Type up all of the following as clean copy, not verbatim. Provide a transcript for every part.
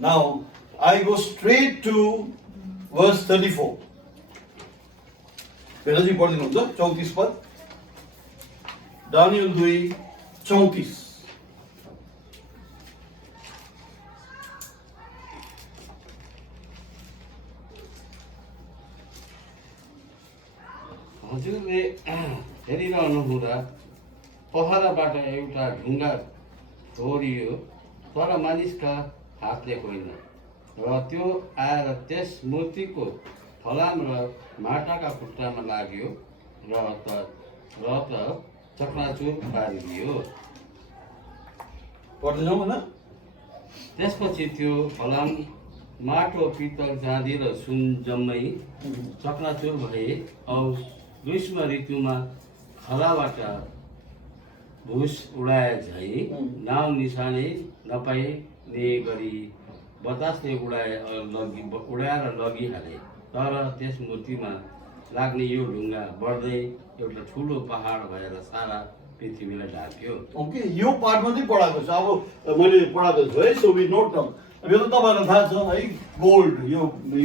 Now, I go straight to verse 34. पेलाजी पढिदिनुहुन्छ 34 पद Daniel 2:34 हजुरले हेरिरहनु हुँदा पहराबाट एउटा ढुङ्गा छोडियो तर मानिसका हातले होइन र त्यो आएर त्यस मूर्तिको फलाम र माटाका खुट्टामा लाग्यो र त चकनाचुर पारिदियो। पढ्दैछौँ होइन त्यसपछि त्यो फलाम माटो पित्तल चाँदी र सुन जम्मै चकनाचुर भए औ ग्रीष्म ऋतुमा खलाबाट भुस उडाए झैँ नाउँ निशानै नपाइने गरी बतासले उडाएर लगिहाले। तर त्यस मूर्तिमा लाग्ने यो ढुङ्गा बढ्दै एउटा ठुलो पहाड भएर सारा पृथ्वीलाई ढाक्यो। ओके यो पार्ट मात्रै पढाएको छ अब मैले पढाएको छु है सो वी नोट डाउन। अब यो त तपाईँहरूलाई थाहा छ है गोल्ड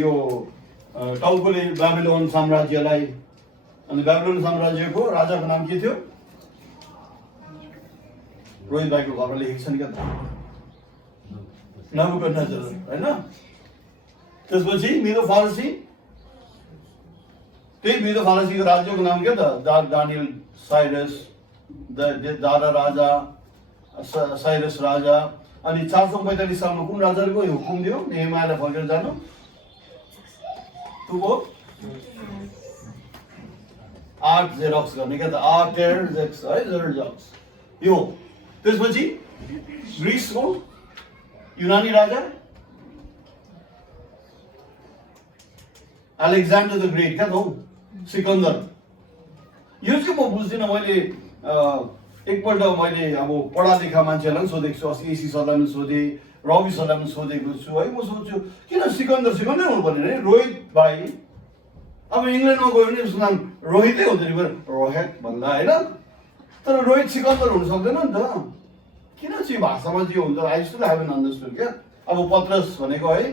यो टाउकोले बेबिलोन साम्राज्यलाई अनि बेबिलोन साम्राज्यको राजाको नाम के थियो रोहित भाइको घरमा लेखेको छ नि क्या त नबुकदनेस्जर होइन। त्यसपछि मिदो फारसी त्यही मिदो फारसीको राज्यको नाम के त दानियल साइरस दारा राजा साइरस राजा। अनि 445 सालमा कुन राजाको हुकुम दियो नेहेमायालाई फर्केर जानु टु गो आर्ट जेरक्स गर्ने क्या त आर्टेक्स है जेरक्स यो। त्यसपछि ग्रिसको युनानी राजा अलेक्जेन्डर द ग्रेट क्या त हौ सिकन्दर। यो चाहिँ म बुझ्दिनँ। मैले एकपल्ट मैले अब पढा लेखा मान्छेहरूलाई पनि सोधेको छु अस्ति एसी सरलाई पनि सोधेँ रवि सरलाई पनि सोधेको छु है। म सोध्छु किन सिकन्दरै हुनुपर्ने है रोहित भाइ अब इङ्ल्यान्डमा गयो भने उसको नाम रोहितै हुन्छ नि रोहित भन्दा होइन तर रोहित सिकन्दर हुन सक्दैन नि त किन चाहिँ भाषामा जे हुन्छ आई स्टिल हेभन अन्डरस्टुड क्या। अब पत्रस भनेको है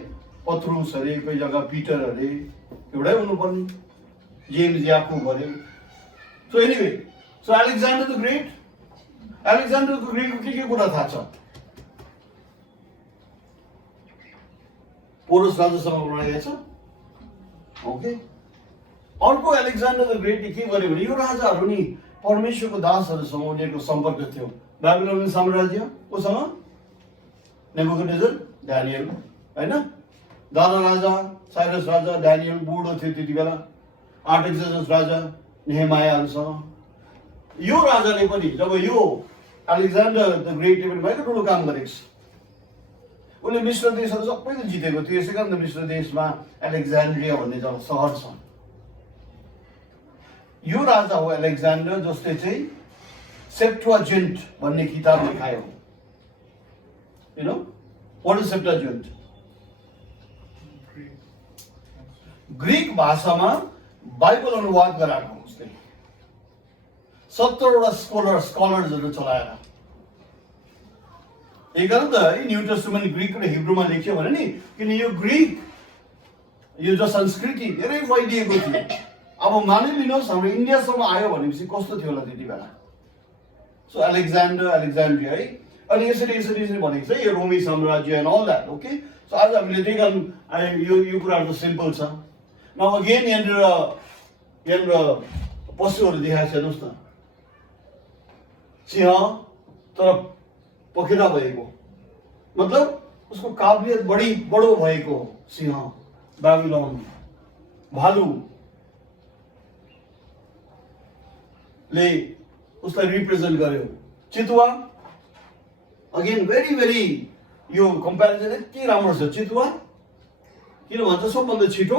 पत्रुस अरे कोही जग्गा पिटर अरे एउटै हुनुपर्ने जेम्स याकुब अरे। So anyway so Alexander the Great Alexander the ग्रेटको के कुरा थाहा छ पोरस राजासँग लडाइएको छ ओके। अर्को अलेक्जेन्डर द ग्रेटले के गर्यो भने यो राजाहरू नि परमेश्वरको दासहरूसँग उनीहरूको सम्पर्क थियो। बेबिलोनियन साम्राज्य कोसँग नेबुकदनेस्जर दानियल होइन दारा राजा साइरस राजा दानियल बुढो थियो त्यति बेला आर्टेक्सर्क्सस राजा नेहेमायाहरूसँग। यो राजाले पनि जब यो अलेक्जेन्डर द ग्रेटले पनि भएको ठुलो काम गरेको छ उसले मिश्र देशहरू सबै त जितेको थियो। यसै कारण मिश्र देशमा अलेक्जेन्ड्रिया भन्ने जग्गा सहर छ। यो राजा हो अलेक्जेन्डर जसले चाहिँ सेप्टुअजिन्ट भन्ने किताब लेखायो। You know what is Septuagint? Greek भाषामा बाइबल अनुवाद गराएको उसले 70वटा स्कलर्सहरू चलाएर। यही कारण त है न्यू टेस्टामेन्ट ग्रीक र हिब्रूमा लेख्यो भने नि किन यो ग्रीक यो जो संस्कृति धेरै फैलिएको थियो। अब मानिलिनुहोस् हाम्रो इन्डियासम्म आयो भनेपछि कस्तो थियो होला त्यति बेला। सो अलेक्जेन्ड्रिया है अनि यसरी भनेको छ यो रोमी साम्राज्य and all that okay. So आज हामीले त्यही कारण यो कुराहरू त सिम्पल छ। न अगेन यहाँनिर पशुहरू देखाएको छ हेर्नुहोस् न सिंह तर पखेटा भएको मतलब उसको काबिलियत बडो भएको सिंह बेबिलोन भालु ले उसलाई रिप्रेजेन्ट गर्यो। चितुवा अगेन भेरी यो कम्पेरिजन यति राम्रो छ। चितुवा किन भन्छ सबभन्दा छिटो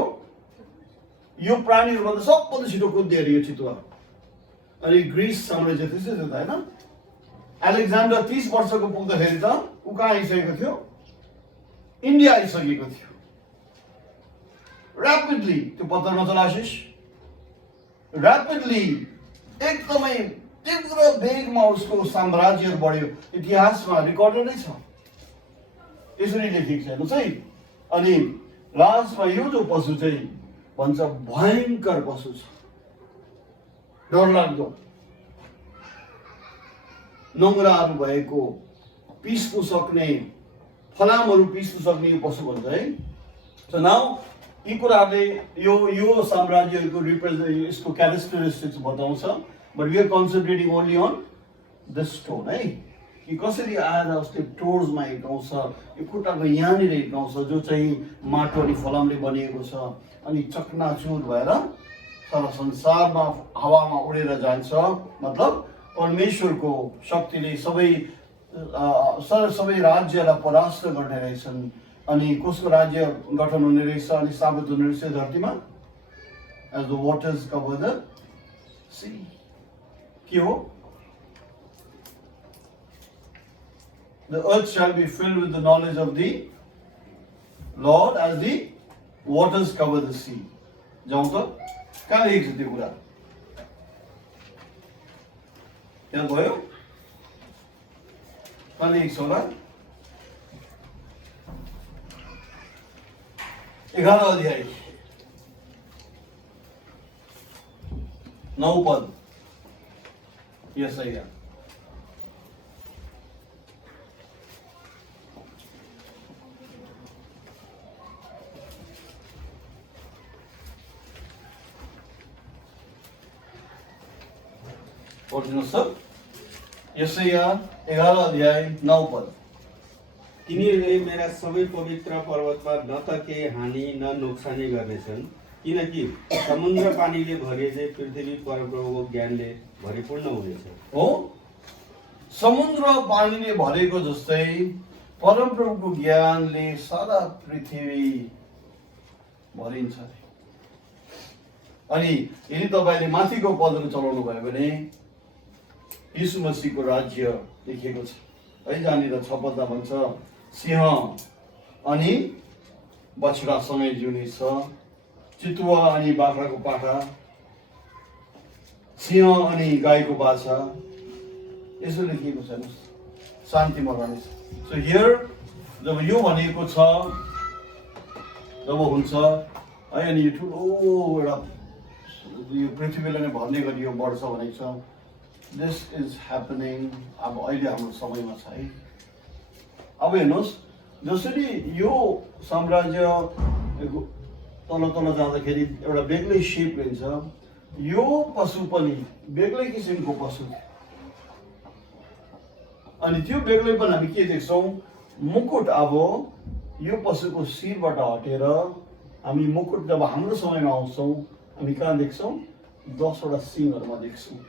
यो प्राणीहरूभन्दा सबभन्दा छिटो कुद्ने अरे यो चितुवा। अनि ग्रिस साम्राज्य त्यस्तै थियो त होइन। अलेक्जेन्डर 30 वर्षको पुग्दाखेरि त ऊ कहाँ आइसकेको थियो इन्डिया आइसकेको थियो। ऱ्यापिडली त्यो पत्थर नचलाशिष ऱ्यापिडली एकदमै तीव्र वेगमा उसको साम्राज्य बढ्यो। इतिहासमा रेकर्डेडै छ यसरी लेखेको छ हेर्नुहोस् है। अनि लास्टमा यो जो पशु चाहिँ भन्छ भयङ्कर पशु छ, डरलाग्दो, नमुराहरू भएको, पिस्नु सक्ने, फलामहरू पिस्नु सक्ने यो पशु भन्छ है। सो नाउ यी कुराहरूले यो साम्राज्यको रिप्रेजेन्ट यसको क्यारेक्टरिस्टिक्स बताउँछ। But we are concentrating only on the stone है, कि कसरी आएर उसले टोर्समा हिर्काउँछ, यो खुट्टाको यहाँनिर हिर्काउँछ जो चाहिँ माटो अनि फलामले बनिएको छ, अनि चकनाचुर भएर सारा संसारमा हावामा उडेर जान्छ। मतलब परमेश्वरको शक्तिले सबै राज्यलाई परास्त गर्ने रहेछन्। अनि कसको राज्य गठन हुने रहेछ, अनि साबित हुने रहेछ धरतीमा, as the waters cover the sea. के हो? The earth shall be filled with the knowledge of the Lord as the waters cover the sea. जाउँ त, कहाँ लेखेको छ त्यो कुरा? त्यहाँ भयो? कहाँ लेखेको छ होला? 11 अध्याय 9 पद। यशाया पढिदिनुहोस् त। यशाया 11 अध्याय 9 पद। तिनीहरूले मेरा सबै पवित्र पर्वतमा न त केही हानि न नोक्सानी गर्नेछन्, किनकि समुद्र पानीले भरिए पृथ्वी परमप्रभुको ज्ञानले भरिपूर्ण हुनेछ। हो, समुद्र पानीले भरेको जस्तै परमप्रभुको ज्ञानले सारा पृथ्वी भरिन्छ। अनि यदि तपाईँले माथिको पदहरू चलाउनु भयो भने यीशु मसीहको राज्य लेखिएको छ है। जहाँनिर 6 पदमा भन्छ सिंह अनि बछडासँगै जिउने छ, चितुवा अनि बाख्राको पाठा, सिंह अनि गाईको बाछा, यसो लेखिएको छ। शान्तिमा रहनेछ। सो हियर जब यो भनेको छ, जब हुन्छ है, अनि यो ठुलो एउटा यो पृथ्वीलाई नै भर्ने गरी यो बढ्छ भनेको छ। This is happening. अब अहिले हाम्रो समयमा छ है। अब हेर्नुहोस्, जसरी यो साम्राज्य तल तल जाँदाखेरि एउटा बेग्लै सेप लिन्छ, यो पशु पनि बेग्लै किसिमको पशु। अनि त्यो बेग्लैपन हामी के देख्छौँ? मुकुट। अब यो पशुको शिरबाट हटेर हामी मुकुट जब हाम्रो समयमा आउँछौँ, हामी कहाँ देख्छौँ? 10 वटा सिङहरूमा देख्छौँ।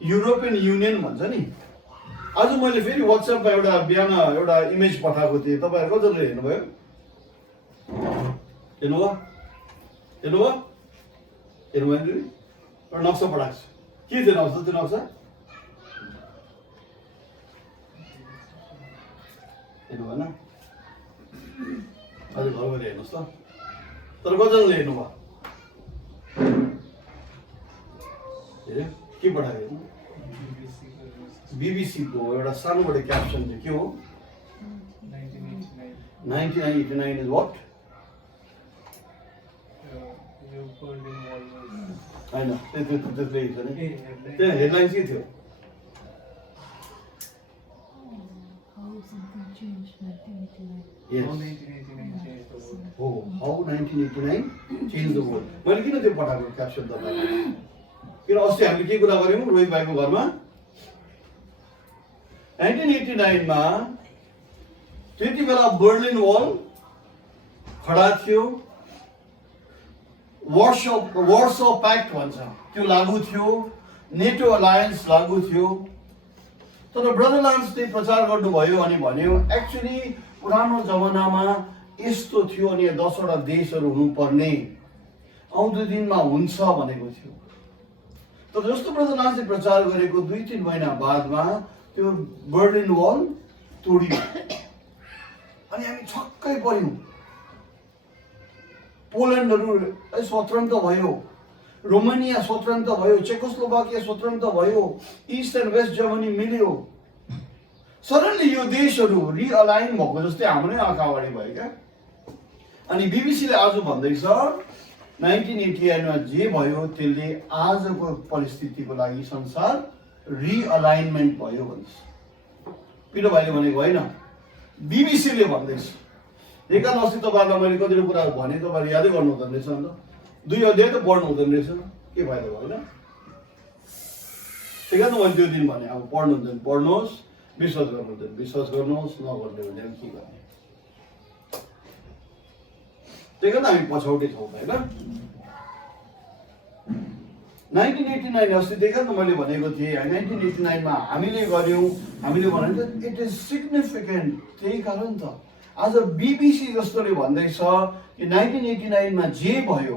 युरोपियन युनियन भन्छ नि। आज मैले फेरि वाट्सएपमा बिहान एउटा इमेज पठाएको थिएँ, तपाईँहरू कसैले हेर्नुभयो? हेर्नुभयो? एउटा नक्सा पठाएको छु। के थियो नक्सा? त्यो नक्सा हेर्नु भएन? अझै घर गएर हेर्नुहोस् त। तर कतिजनाले हेर्नुभयो? के पठाएको? बीबीसीको एउटा सानोबाट क्याप्सन थियो। के हो? 1989 इज वाट? होइन, त्यस्तै छ नि। त्यो हेडलाइन के थियो? How 1989 changed the world. मैले किन त्यो पठाएको क्याप्सन तपाईँलाई? किन अस्ति हामीले के कुरा गऱ्यौँ रोहित भाइको घरमा? 1989 मा त्यति बेला बर्लिन वल खडा थियो, वार्सो प्याक्ट भन्छ त्यो लागू थियो, नेटो अलायन्स लागू थियो। तर ब्रदर लान्सले प्रचार गर्नुभयो अनि भन्यो एक्चुअली पुरानो जमानामा यस्तो थियो अनि 10 वटा देशहरू हुनुपर्ने आउँदो दिनमा हुन्छ भनेको थियो। तर जस्तो ब्रदर लान्सले प्रचार गरेको 2-3 महिना बादमा त्यो बर्लिन वल तोडियो अनि हामी छक्कै पर्यौँ। पोल्यान्डहरू स्वतन्त्र भयो, रोमानिया स्वतन्त्र भयो, चेकोस्लोभाकिया स्वतन्त्र भयो, इस्ट एन्ड वेस्ट जर्मनी मिल्यो, सडनली यो देशहरू रिअलाइन भएको जस्तै हाम्रै आँखा अगाडि भयो क्या। अनि बिबिसीले आज भन्दैछ 1989 मा जे भयो त्यसले आजको परिस्थितिको लागि संसार रिअलाइनमेन्ट भयो भन्छ। पिरो भाइले भनेको होइन, बिबिसीले भन्दैछ। एकान अस्ति तपाईँहरूलाई मैले कतिवटा कुरा भने तपाईँले यादै गर्नु हुँदो रहेछ नि त, 2 अध्याय त पढ्नु हुँदो रहेछ, के फाइदा भयो होइन? ठिक है त, मैले त्यो दिन भने अब पढ्नुहुन्छ भने पढ्नुहोस्, विश्वास गर्नुहुन्छ भने विश्वास गर्नुहोस्, नगर्ने भने अब के गर्ने। त्यही कारण हामी पछौटे छौँ होइन। 1989 अस्ति देखा त मैले भनेको थिएँ 1989 मा हामीले गर्यौँ, हामीले भन्यो इट इज सिग्निफिकेन्ट। त्यही कारण त आज बिबिसी जस्तोले भन्दैछ कि 1989 मा जे भयो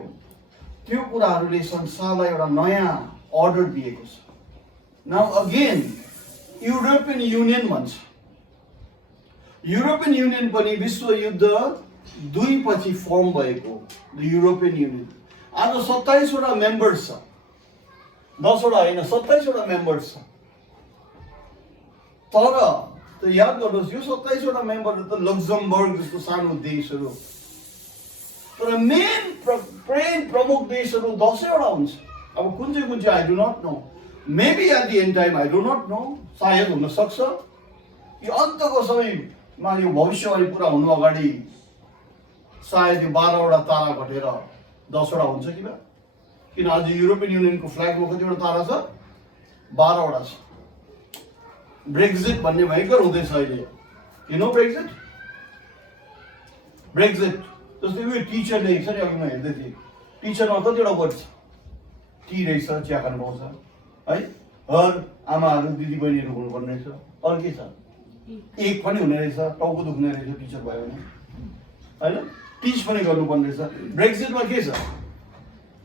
त्यो कुराहरूले संसारलाई एउटा नयाँ अर्डर दिएको छ। नाउ अगेन युरोपियन युनियन भन्छ। युरोपियन युनियन पनि विश्व युद्ध 2 पछि फर्म भएको युरोपियन युनियन। आज 27 वटा मेम्बर्स छ, 10 वटा होइन 27 वटा मेम्बर्स छ। तर त याद गर्नुहोस् यो 27 वटा मेम्बरहरू त लक्जमबर्ग जस्तो सानो देशहरू, तर मेन प्रमुख देशहरू 10 वटा हुन्छ। अब कुन चाहिँ I do not know, maybe at the end time I do not know, सायद हुन सक्छ यो अन्तको समयमा यो भविष्यवाणी पुरा हुनु अगाडि सायद यो 12 वटा तारा घटेर 10 वटा हुन्छ कि बा। किन आज युरोपियन युनियनको फ्ल्यागमा कतिवटा तारा छ? 12 वटा छ। ब्रेक्जिट भन्ने भयङ्कर हुँदैछ अहिले। You know Brexit? ब्रेक्जिट जस्तै उयो टिचर लेखेको छ नि, अघि म हेर्दै थिएँ, टिचरमा कतिवटा वर्ड छ? टी रहेछ, चिया खानु पाउँछ है, हर आमाहरू दिदीबहिनीहरू हुनुपर्ने रहेछ, अरू के छ? एक पनि हुने रहेछ, टाउको दुख्ने रहेछ टिचर भयो भने होइन, टिच पनि गर्नुपर्ने रहेछ। ब्रेक्जिटमा के छ?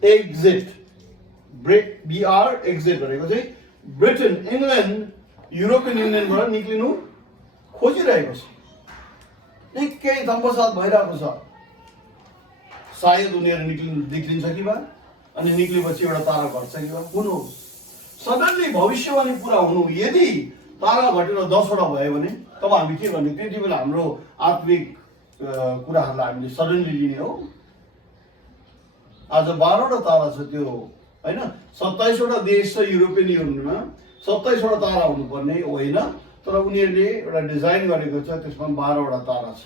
एक्जिट, BR एक्जिट भनेको चाहिँ ब्रिटेन, इङ्ल्यान्ड युरोपियन युनियनबाट निक्लिनु खोजिरहेको छ। निकै धम्पसात भइरहेको छ। सायद उनीहरू निक्लिन्छ कि बा, अनि निक्लेपछि एउटा तारा घट्छ कि बा, कुन हो? सडनली भविष्यवाणी पुरा हुनु, यदि तारा घटेर 10 वटा भयो भने तब हामी के गर्ने? त्यति बेला हाम्रो आत्मिक कुराहरूलाई हामीले सडनली लिने हो। आज 12 वटा तारा छ त्यो होइन, 27 वटा देश छ युरोपियन युनियनमा, 27 वटा तारा हुनुपर्ने होइन, तर उनीहरूले एउटा डिजाइन गरेको छ, त्यसमा 12 वटा तारा छ।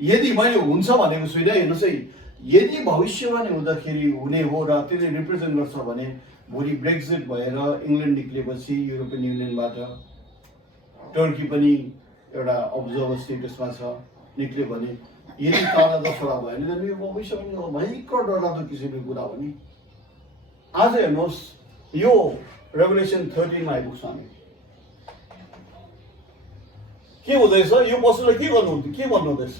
यदि मैले हुन्छ भनेको छुइनँ, हेर्नुहोस् है, यदि भविष्यवाणी हुँदाखेरि हुने हो र त्यसले रिप्रेजेन्ट गर्छ भने भोलि ब्रेक्जिट भएर इङ्ल्यान्ड निक्लेपछि युरोपियन युनियनबाट टर्की पनि एउटा अब्जर्भर स्टेटसमा छ, निक्ल्यो भने यदि तारा 10 वटा भयो भने यो भविष्यवाणी भयङ्कर डरलाग्दो किसिमको कुरा हो नि। आज हेर्नुहोस् यो रेभुलेसन 13 मा आइपुग्छ हामी। के हुँदैछ? यो पशुलाई के गर्नुहुन्थ्यो, के भन्नु हुँदैछ?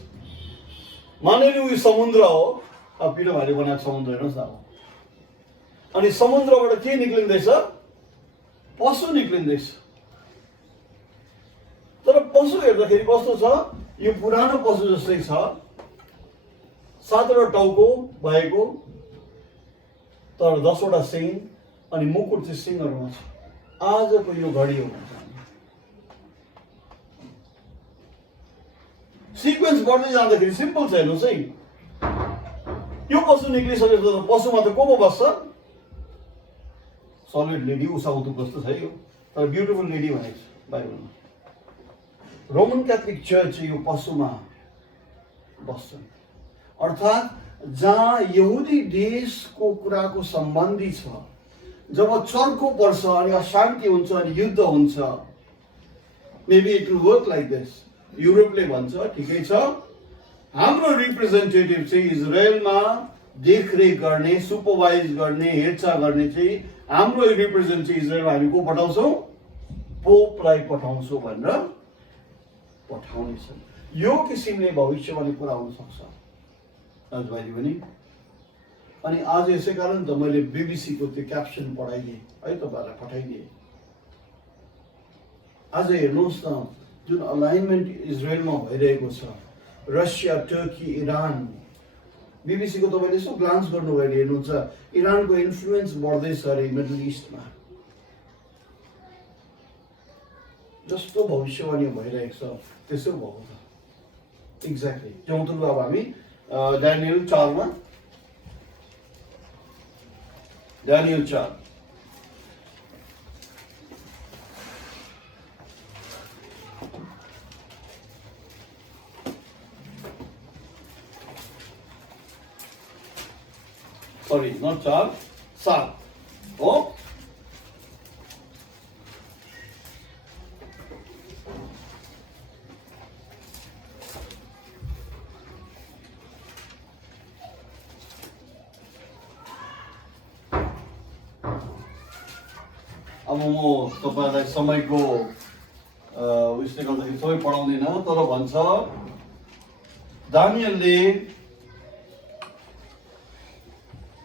मानिलिउँ यो समुद्र हो, अब पिरो भाइले बनाएको समुद्र हेर्नुहोस् न। अनि समुद्रबाट के निक्लिँदैछ? पशु निक्लिँदैछ। तर पशु हेर्दाखेरि कस्तो छ? यो पुरानो पशु जस्तै छ, 7 वटा टाउको भएको, तर 10 वटा सिङ अनि मुकुट चाहिँ सिङहरूमा छ। आजको यो घडी हो भन्छ। सिक्वेन्स बढ्दै जाँदाखेरि सिम्पल छ, हेर्नुहोस् है, यो पशु निक्लिसकेको त पशुमा त को बस्छ? सलिड लेडी, उषा उतुप जस्तो छ यो, तर ब्युटिफुल लेडी भनेको छ बाइबलमा। रोमन क्याथोलिक चर्च यो पशुमा बस्छन्, अर्थात् जहाँ यहुदी देशको कुराको सम्बन्धी छ, जब चर्को पर्छ अनि अशान्ति हुन्छ अनि युद्ध हुन्छ, maybe it will work like this. युरोपले भन्छ ठिकै छ, हाम्रो रिप्रेजेन्टेटिभ चाहिँ इजरायलमा देखरेख गर्ने, सुपरभाइज गर्ने, हेरचाह गर्ने चाहिँ हाम्रो रिप्रेजेन्ट चाहिँ इजरायलमा हामी को पठाउँछौँ? पोपलाई पठाउँछौँ भनेर पठाउनेछन्। यो किसिमले भविष्यवाणी पुरा हुन सक्छ दाजुभाइ पनि। अनि आज यसै कारण त मैले बिबिसीको त्यो क्याप्सन पढाइदिएँ है, तपाईँहरूलाई पठाइदिएँ। आज हेर्नुहोस् न, जुन अलाइनमेन्ट इजरायलमा भइरहेको छ, रसिया, टर्की, इरान, बिबिसीको तपाईँले यसो ग्लान्स गर्नुभयो भने हेर्नुहुन्छ इरानको इन्फ्लुएन्स बढ्दैछ अरे मिडल इस्टमा। जस्तो भविष्यवाणी भइरहेको छ त्यसो भएको छ एक्ज्याक्टली। चौथो अब हामी ड्यानियल 4 मा ड्यानियल 4 सॉरी नॉट 4 7 हो अब म तपाईलाई समयको उयसले गर्दाखेरि सबै पढाउँदिनँ, तर भन्छ दानियलले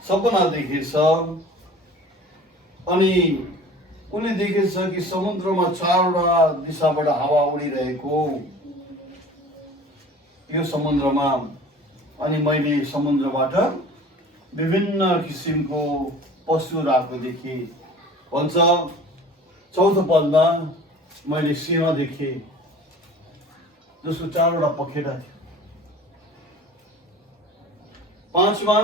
सपना देखेछ अनि उनले देखेछ कि समुद्रमा 4वटा दिशाबाट हावा उडिरहेको यो समुद्रमा, अनि मैले समुद्रबाट विभिन्न किसिमको पशुहरू आएको देखेँ भन्छ। चौथो पदमा मैले सिंह देखेँ जसको 4वटा पखेटा थियो। 5मा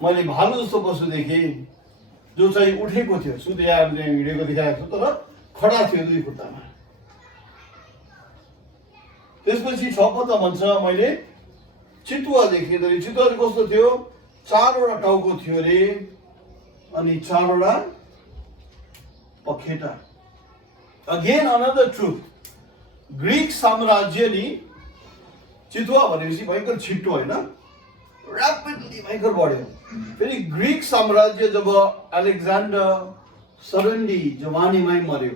मैले भालु जस्तो पशु देखेँ जो चाहिँ उठेको थियो, सुते हामीले हिँडेको देखाएको थियो तर खडा थियो 2 खुट्टामा। त्यसपछि 6 पदमा भन्छ मैले चितुवा देखेँ। तर चितुवा चाहिँ कस्तो थियो? 4वटा टाउको थियो रे अनि 4वटा पखेटा। अगेन अनदर ट्रुथ, ग्रीक साम्राज्यले चितुवा भनेपछि भयङ्कर छिट्टो होइन, ऱ्यापिडली भयङ्कर बढ्यो। फेरि ग्रीक साम्राज्य जब अलेक्जेन्डर सडनली जवानीमै मर्यो,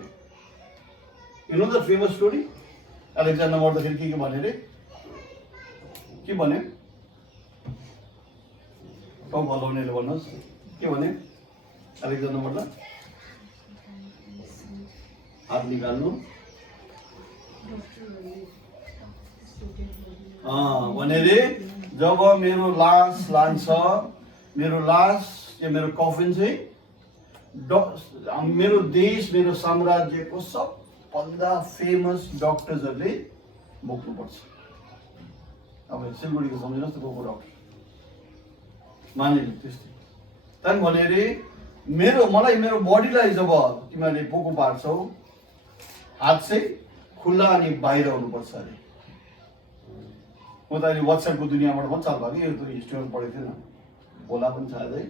you know the famous story. Alexander मर्दाखेरि के भने रे? के भने? टाउको हल्लाउनेले भन्नुहोस् के भने? अलेक्जेन्डर मर्दा हात निकाल्नु भने रे जब मेरो लास लान्छ, मेरो लास या मेरो कफिन चाहिँ मेरो देश मेरो साम्राज्यको सबभन्दा फेमस डक्टर्सहरूले बोक्नुपर्छ। अब सिलगढीको सम्झिनुहोस् त को डक्टर मानिलिनु त्यस्तै। त्यहाँदेखि भने रे मलाई मेरो बडीलाई जब तिमीहरूले पोको पार्छौ हात चाहिँ खुल्ला अनि बाहिर आउनुपर्छ अरे। म त अहिले वाट्सएपको दुनियाँबाट पनि चाल भएको, यो त हिस्ट्रीमा पढेको थिएन, बोला पनि छ अझै।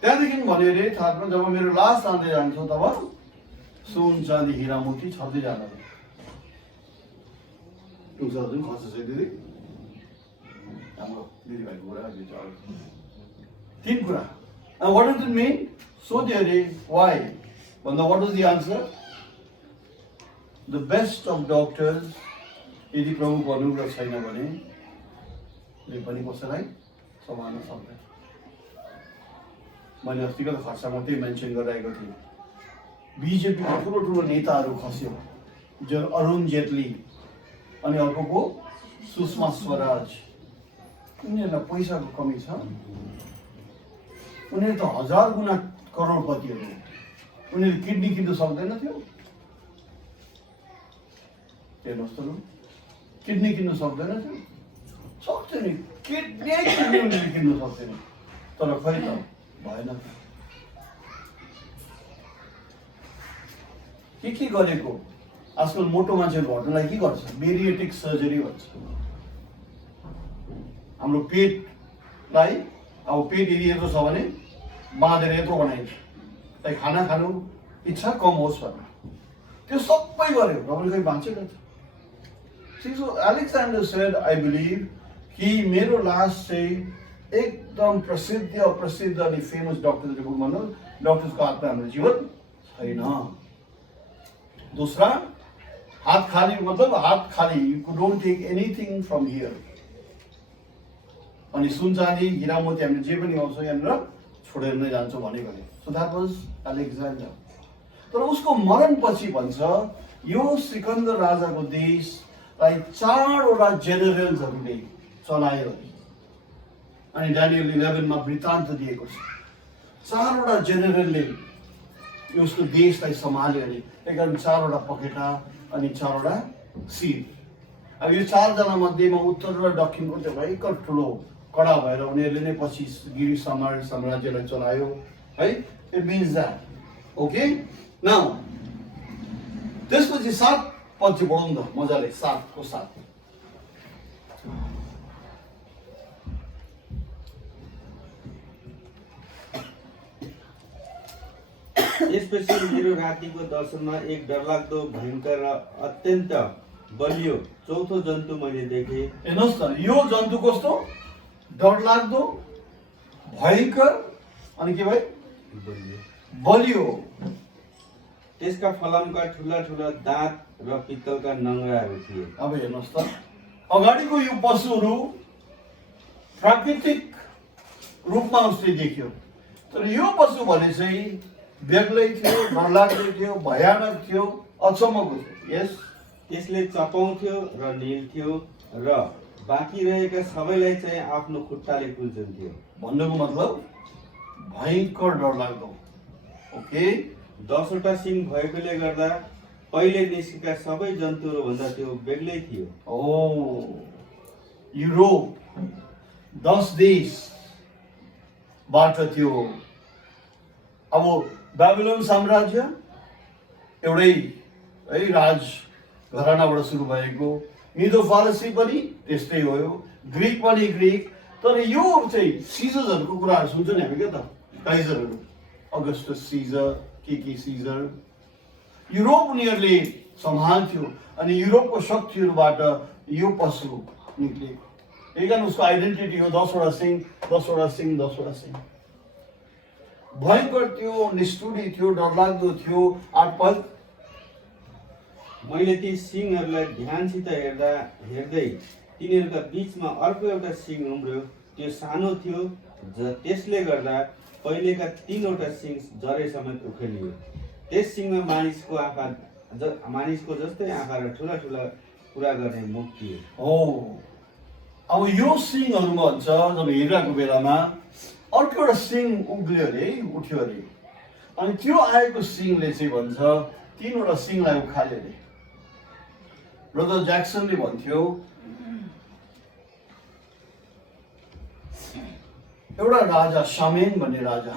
त्यहाँदेखि भन्यो अरे थाहा जब मेरो लास लाँदै जान्छौ तब सुन चाँदी हिरा मोती छर्दै जाँदा टुक्साहरू खर्च छ दिदी हाम्रो दिदीभाइको कुरा 3 कुरा। What does it mean? सोध्यो अरे वाइ भन्दा what is the answer? The best of doctors यदि प्रभुको अनुग्रह छैन भने पनि कसैलाई सम्हाल्न सक्दैन। मैले अस्तिको खर्चमा त्यही मेन्सन गरिरहेको थिएँ। बिजेपीको ठुलो ठुलो नेताहरू खस्यो, जो अरुण जेटली अनि अर्को सुषमा स्वराज। उनीहरूलाई पैसाको कमी छ, उनीहरू त 1000 गुणा करोडपतिहरू। उनीहरू किडनी किन्नु सक्दैन थियो, हेर्नुहोस् त, किडनी किन्नु सक्दैन थियो। सक्थ्यो नि, किडनी उनीहरू किन्नु सक्थेन, तर खै त भएन। के गरेको? आजकल मोटो मान्छेहरू घट्नलाई के गर्छ? बेरिएटिक सर्जरी भन्छ। हाम्रो पेटलाई अब पेट यदि यत्रो छ भने बाँधेर यत्रो बनाइन्छ, ताकि खाना खानु इच्छा कम होस् भनेर त्यो सबै गर्यो र पनि खै बाँचेको छ। So Alexander said I believe कि मेरो लास चाहिँ एकदम प्रसिद्ध अनि फेमस डक्टर्सको भनौँ डक्टर्सको हातमा हाम्रो जीवन छैन। दूसरा, हात खाली मतलब हात खाली, you don't take anything from here. अनि सुन चाँदी हिरा मोती हामीले जे पनि आउँछौँ यहाँनिर छोडेर नै जान्छौँ भनेको नि। So that was Alexander. तर उसको मरणपछि भन्छ यो सिकन्दर राजाको देशलाई 4वटा जेनरल्सहरूले चलायो अनि ड्यानियल 11 मा वृत्तान्त दिएको छ। 4वटा जेनरलले उसको देशलाई सम्हाल्यो अरे। त्यही कारण 4वटा पखेटा अनि 4वटा शिर। अब यो 4जना मध्येमा उत्तर र दक्षिणको त्यो भयङ्कर ठुलो कडा भएर उनीहरूले नै पछि गिरी साम्राज्यलाई चलायो है। It means that okay. Now त्यसपछि 7 पद चाहिँ पढौँ त मजाले, 7 को 7। त्यसपछि मेरो रातिको दर्शनमा एक डरलाग्दो भयङ्कर र अत्यन्त बलियो चौथो जन्तु मैले देखेँ। हेर्नुहोस् न, यो जन्तु कस्तो डरलाग्दो भयङ्कर अनि के भयो बलियो। त्यसका फलामका ठुला ठुला दाँत र पित्तलका नङ्ग्राहरू थिए। अब हेर्नुहोस् त, अगाडिको यो पशुहरू प्राकृतिक रूपमा उसले देख्यो, तर यो पशु भने चाहिँ बेग्लै थियो, डरलाग्दो थियो, भयानक थियो, अचम्मको थियो। यस, त्यसले चपाउँथ्यो र निल्थ्यो र बाँकी रहेका सबैलाई चाहिँ आफ्नो खुट्टाले कुल्चन्थ्यो। भन्नुको मतलब भयङ्कर डरलाग्दो। ओके। 10वटा सिङ भएकोले गर्दा पहिले निस्केका सबै जन्तुहरू भन्दा त्यो बेग्लै थियो। ओ, युरोप 10 देशबाट थियो। अब बेबिलोन साम्राज्य एउटै है राज घरानाबाट सुरु भएको, मिदो फारसी पनि त्यस्तै भयो, ग्रिक पनि ग्रिक। तर यो चाहिँ सिजर्सहरूको कुराहरू सुन्छ नि हामी क्या त, काइजरहरू, अगस्टस सिजर, के सिजर। युरोप उनीहरूले सम्हाल्थ्यो अनि युरोपको शक्तिहरूबाट यो पशु निक्लिएको। त्यही कारण उसको आइडेन्टिटी हो 10वटा सिङ, 10वटा सिङ, 10वटा सिङ। भयङ्कर थियो, निष्ठुरी थियो, डरलाग्दो थियो। 8 पद। मैले ती सिङहरूलाई ध्यानसित हेर्दै तिनीहरूका बीचमा अर्को एउटा सिङ उम्र्यो। त्यो सानो थियो, त्यसले गर्दा पहिलेका 3वटा सिङ जरे समेत उखेलियो। त्यस सिङमा मानिसको जस्तै आँखा र ठुला ठुला कुरा गर्ने मुख थिए। हो, अब यो सिङहरू भन्छ जब हेरिरहेको बेलामा अर्को एउटा सिङ उग्लियो अरे, उठ्यो अरे, अनि त्यो आएको सिङले चाहिँ भन्छ 3वटा सिङलाई उखाल्यो अरे। ब्रदर ज्याक्सनले भन्थ्यो एउटा राजा शामेन भन्ने राजा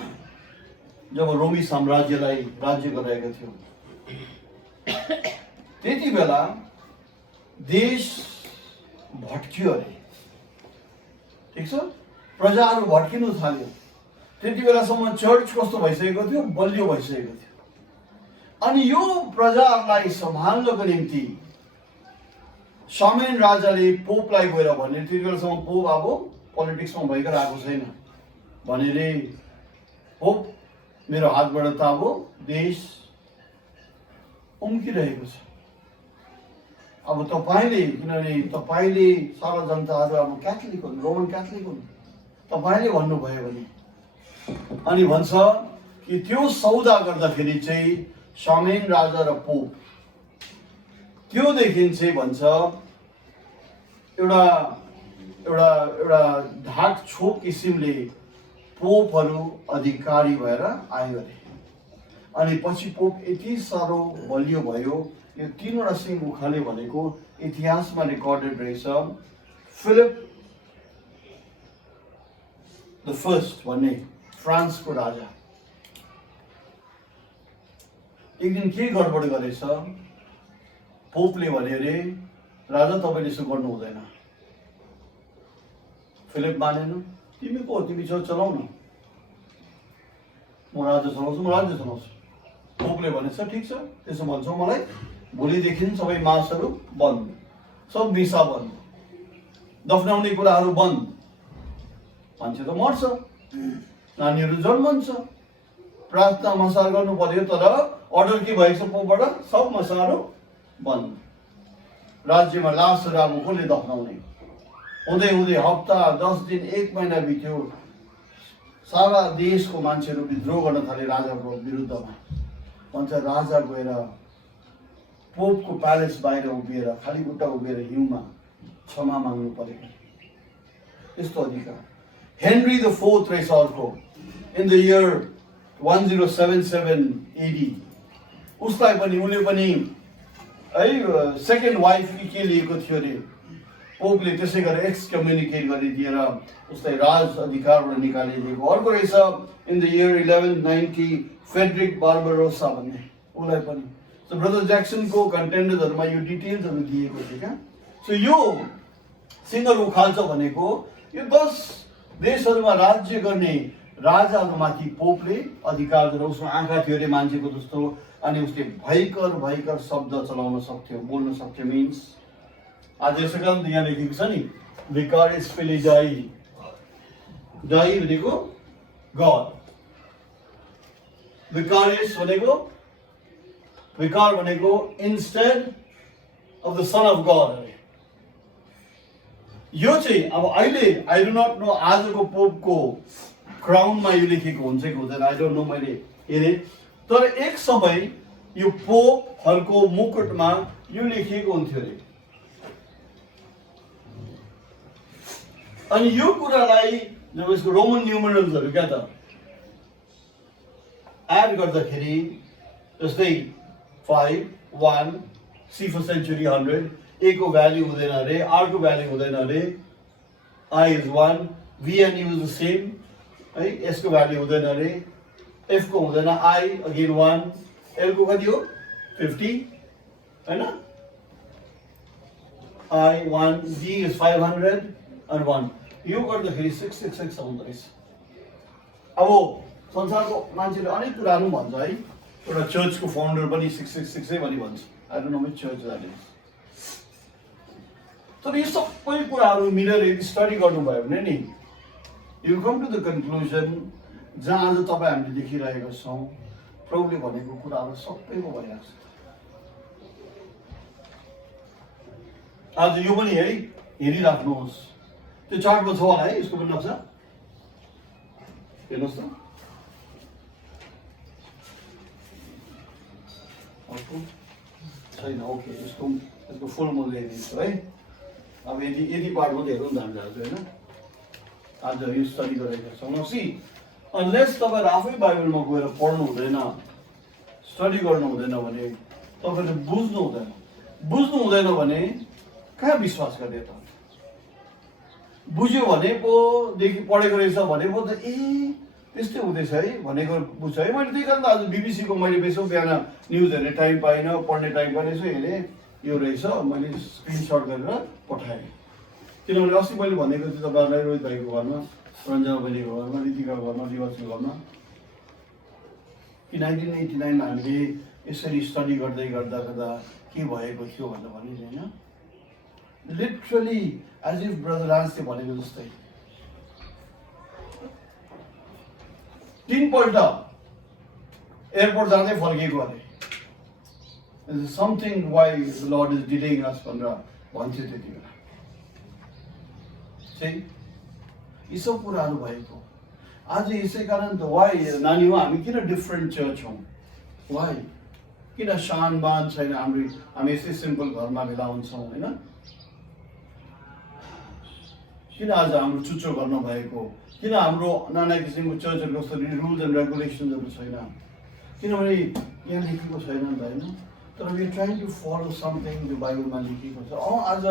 जब रोमी साम्राज्यलाई राज्य गरिरहेको थियो, त्यति बेला देश भट्कियो अरे। ठिक छ, प्रजाहरू भड्किनु थाल्यो। त्यति बेलासम्म चर्च कस्तो भइसकेको थियो, बलियो भइसकेको थियो। अनि यो प्रजाहरूलाई सम्हाल्नको निम्ति शामेन राजाले पोपलाई गएर भने, त्यति बेलासम्म पोप अब पोलिटिक्समा भइकन आएको छैन भने रे, पोप मेरो हातबाट त अब देश उम्किरहेको छ। अब तपाईँले, किनभने तपाईँले सारा जनताहरू अब क्याथोलिक हुन्, रोमन क्याथोलिक हुन्, तपाईँले भन्नुभयो भने, अनि भन्छ कि त्यो सौदा गर्दाखेरि चाहिँ शामेन राजा र पोप, त्योदेखि चाहिँ भन्छ एउटा एउटा एउटा ढाक छोप किसिमले पोपहरू अधिकारी भएर आयो अरे। अनि पछि पोप यति साह्रो बलियो भयो, यो 3वटा सिङ उखाल्यो भनेको इतिहासमा रेकर्डेड रहेछ। फिलिप द फर्स्ट भन्ने फ्रान्सको राजा एक दिन के गडबड गरेछ, पोपले भने अरे राजा तपाईँले यसो गर्नु हुँदैन। फिलिप मानेन, तिमी को, तिमी चलाउ न, म राज्य चलाउँछु, म राज्य चलाउँछु। पोपले भनेछ ठिक छ, त्यसो भन्छौ मलाई भोलिदेखि सबै मासहरू बन्द, सब मिसा बन्द, दफनाउने कुराहरू बन्द। मान्छे त मर्छ, नानीहरू जन्मन्छ, प्रार्थना मसार गर्नु पर्यो, तर अर्डर के भएको छ पोपबाट, सब मसाहरू बन्द। राज्यमा लासहरू अब कसले दफनाउने? हुँदै हुँदै हप्ता, 10 दिन, 1 महिना बित्यो। सारा देशको मान्छेहरू विद्रोह गर्न थाले राजाको विरुद्धमा। भन्छ राजा गएर पोपको प्यालेस बाहिर उभिएर, खाली खुट्टा उभिएर हिउँमा क्षमा माग्नु पर्यो। यस्तो अधिकार हेनरी द फोर्थ रहेछ अर्को, इन द इयर 1077 AD। उसलाई पनि, उनले पनि है सेकेन्ड वाइफले के लिएको थियो अरे पोपले त्यसै गरेर एक्सकम्युनिकेट गरिदिएर उसलाई राज अधिकारबाट निकालिदिएको। अर्को रहेछ in the year 1190 Frederick Barbarossa भन्ने, उसलाई पनि। सो ब्रदर ज्याक्सनको कन्टेन्डर्सहरूमा यो डिटेल्सहरू दिएको थियो क्या। सो यो सिङ्गर उखाल्छ भनेको यो 10 देशहरूमा राज्य गर्ने राजाहरूमाथि पोपले अधिकार दिएर उसको आँखा थियो अरे मान्छेको जस्तो, अनि उसले भयङ्कर भयङ्कर शब्द चलाउन सक्थ्यो, बोल्न सक्थ्यो। मिन्स आज यसै कारण यहाँ लेखेको छ नि विकारियस फिलिजाई, डाई भनेको गड, विकारियस भनेको विकार भनेको instead of the son of God अरे। यो चाहिँ अब अहिले आई डु नट नो आजको पोपको क्राउनमा यो लेखेको हुन्छ कि हुँदैन, आई डोन्ट नो, मैले हेरेँ। तर एक समय यो पोपहरूको मुकुटमा यो लेखिएको हुन्थ्यो अरे। अनि यो कुरालाई जब यसको रोमन न्युमरल्सहरू क्या त एड गर्दाखेरि जस्तै 5, 1, C for century 100, A को भ्याल्यु हुँदैन अरे, R को भ्याल्यु हुँदैन अरे, I is 1, V and U is the same, है, S को भ्याल्यु हुँदैन अरे, F को हुँदैन, I again 1, L को कति हो 50 हैन, I 1, D is 500 and 1, यो गर्दाखेरि 666 आउँदो रहेछ। अब संसारको मान्छेले अनेक कुराहरू भन्छ है, एउटा चर्चको फाउन्डर पनि 666 भनी भन्छ, I don't know which church that is. तर यो सबै कुराहरू मिलेर यदि स्टडी गर्नुभयो भने नि you come to the conclusion जहाँ आज तपाईँ हामीले देखिरहेका छौँ प्रभुले भनेको कुराहरू सबैको भइरहेको छ। आज यो पनि है हेरिराख्नुहोस्, त्यो चार्टमा छ होला है, यसको पनि नक्सा हेर्नुहोस् त, छैन, ओके, यसको फुल म ल्याइदिन्छु है। अब यदि पार्ट मात्रै हेरौँ न हामी आज होइन, आज यो स्टडी गरेका छौँ। सी अनलेस तपाईँहरू आफै बाइबलमा गएर पढ्नु हुँदैन, स्टडी गर्नु हुँदैन भने तपाईँले बुझ्नु हुँदैन भने कहाँ विश्वास गर्ने त? बुझ्यो भने पोदेखि पढेको रहेछ भने पो त ए त्यस्तै हुँदैछ है भनेको बुझ्छ है। मैले त्यही कारण त आज बिबिसीको मैले यसो बिहान न्युज हेर्ने टाइम पाइनँ, पढ्ने टाइम पाइनँ, यसो हेरेँ यो रहेछ, मैले स्क्रिनसट गरेर पठाएँ। किनभने अस्ति मैले भनेको थिएँ तपाईँहरूलाई रोहित भाइको घरमा, रञ्जना बहिनीको घरमा, ऋतिकाको घरमा, दिवसको घरमा कि 1989मा हामीले यसरी स्टडी गर्दै गर्दा के भएको थियो भनेर भनिन्छ होइन। लिटरली एज इफ ब्रदर राजले भनेको जस्तै 3 पल्ट एयरपोर्ट जाँदै फर्किएको अरे। Something why the Lord is delaying us भनेर भन्थ्यो त्यति बेला चाहिँ। यी सब कुराहरू भएको आज यसै कारण त वाइ नानी हो हामी किन डिफ्रेन्ट चर्च हौँ, वाइ किन शान बान छैन, हामी यसै सिम्पल घरमा भेला हुन्छौँ होइन, किन आज हाम्रो चुच्चो गर्न भएको, किन हाम्रो नाना किसिमको चर्चहरूको जस्तो रुल्स एन्ड रेगुलेसन्सहरू छैन, किनभने यहाँ लेखेको छैन नि त होइन। तर we are trying to follow something त्यो बाइबलमा लेखेको छ। आज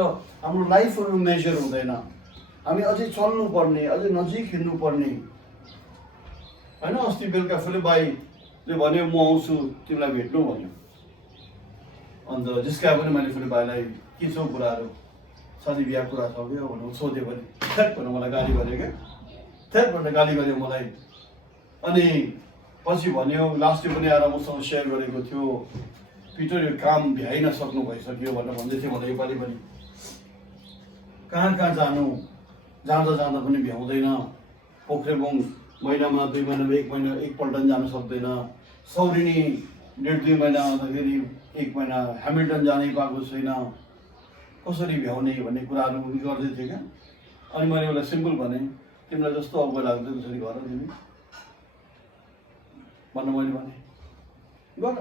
हाम्रो लाइफहरू मेजर हुँदैन, हामी अझै चल्नुपर्ने, अझै नजिक हिँड्नुपर्ने होइन। अस्ति बेलुका फुले भाइले भन्यो म आउँछु तिमीलाई भेट्नु भन्यो, अन्त जिस्का पनि मैले फुले भाइलाई के छ कुराहरू शादी बिहा कुरा छ क्या भनेर सोध्यो भने थ्याट भनेर मलाई गाली गर्यो क्या, थ्याट भनेर गाली गर्यो मलाई। अनि पछि भन्यो लास्टले पनि आएर मसँग सेयर गरेको थियो, पिटर यो काम भ्याइ नसक्नु भइसक्यो भनेर भन्दै थियो मलाई योपालि पनि। कहाँ जानु, जाँदा पनि भ्याउँदैन, पोखरेबुङ महिनामा 2 महिनामा 1 महिना एकपल्ट पनि जानु सक्दैन, सौरिनी 1.5-2 महिना आउँदाखेरि 1 महिना ह्यामिल्टन जानै पाएको छैन, कसरी भ्याउने भन्ने कुराहरू गर्दै थिएँ क्या। अनि मैले उसलाई सिम्पल भने तिमीलाई जस्तो अगुवा लाग्छ त्यसरी गर तिमी भन्नु, मैले भने गर,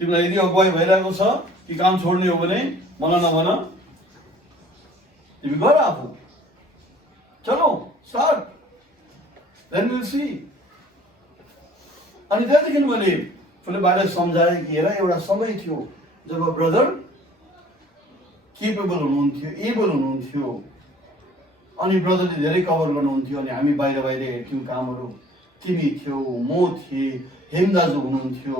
तिमीलाई यदि अगुवाई भइरहेको छ कि काम छोड्ने हो भने मलाई नभन, तिमी गर आफू, चलो स्टार्ट देन विल सी। अनि त्यहाँदेखि मैले फिलिपलाई सम्झाए कि हेर एउटा समय थियो जब ब्रदर केपेबल हुनुहुन्थ्यो, एबल हुनुहुन्थ्यो, अनि ब्रदरले धेरै कभर गर्नुहुन्थ्यो, अनि हामी बाहिर बाहिर हेर्थ्यौँ कामहरू। तिमी थियौ, म थिएँ, हेम दाजु हुनुहुन्थ्यो।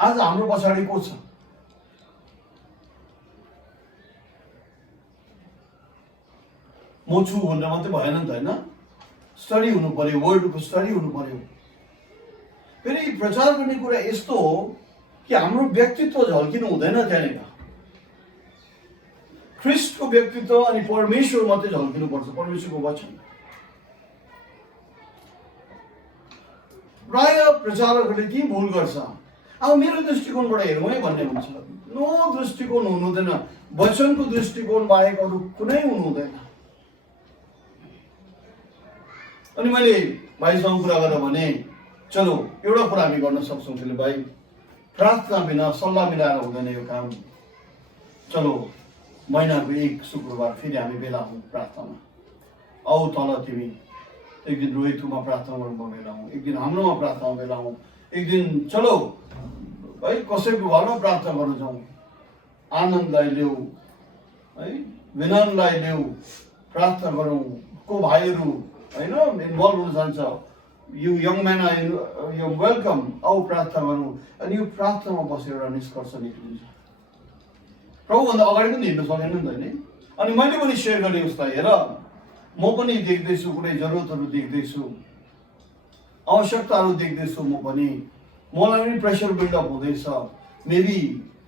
आज हाम्रो पछाडि को छ? म छु भनेर मात्रै भएन नि त, होइन? स्टडी हुनु पर्यो, वर्डको स्टडी हुनु पर्यो। फेरि प्रचार गर्ने कुरा यस्तो हो कि हाम्रो व्यक्तित्व झल्किनु हुँदैन त्यहाँनिर। ख्रिस्टको व्यक्तित्व अनि परमेश्वर मात्रै झल्किनुपर्छ, परमेश्वरको वचन। प्राय प्रचारकहरूले के भुल गर्छ, अब मेरो दृष्टिकोणबाट हेरौँ है भन्ने हुन्छ। नो दृष्टिकोण हुनु हुँदैन, वचनको दृष्टिकोण बाहेक अरू कुनै हुनु हुँदैन। अनि मैले भाइसँग कुरा गरेर भने चलो एउटा कुरा हामी गर्न सक्छौँ फेरि भाइ, प्रार्थना बिना सल्लाह मिलाएर हुँदैन यो काम। चलो महिनाको एक शुक्रबार फेरि हामी भेला हौँ प्रार्थनामा। आऊ तल तिमी, एक दिन रोहितमा प्रार्थना गर्नुमा भेला हौँ, एक दिन हाम्रोमा प्रार्थनामा भेला हौँ, एक दिन चलो है कसैको घरमा प्रार्थना गर्न जाउँ। आनन्दलाई ल्याऊ है, विनयलाई ल्याऊ, प्रार्थना गरौँ। को भाइहरू होइन इन्भल्भ हुन जान्छ, you young man you welcome, आऊ प्रार्थना गरौँ। अनि यो प्रार्थनामा बसेर एउटा निष्कर्ष निक्लिन्छ। प्रभुभन्दा अगाडि पनि हिँड्नु सकेन नि त नि। अनि मैले पनि सेयर गरेँ उसलाई, हेर म पनि देख्दैछु, कुनै जरुरतहरू देख्दैछु, आवश्यकताहरू देख्दैछु, म पनि मलाई पनि प्रेसर बिल्डअप हुँदैछ। मेबी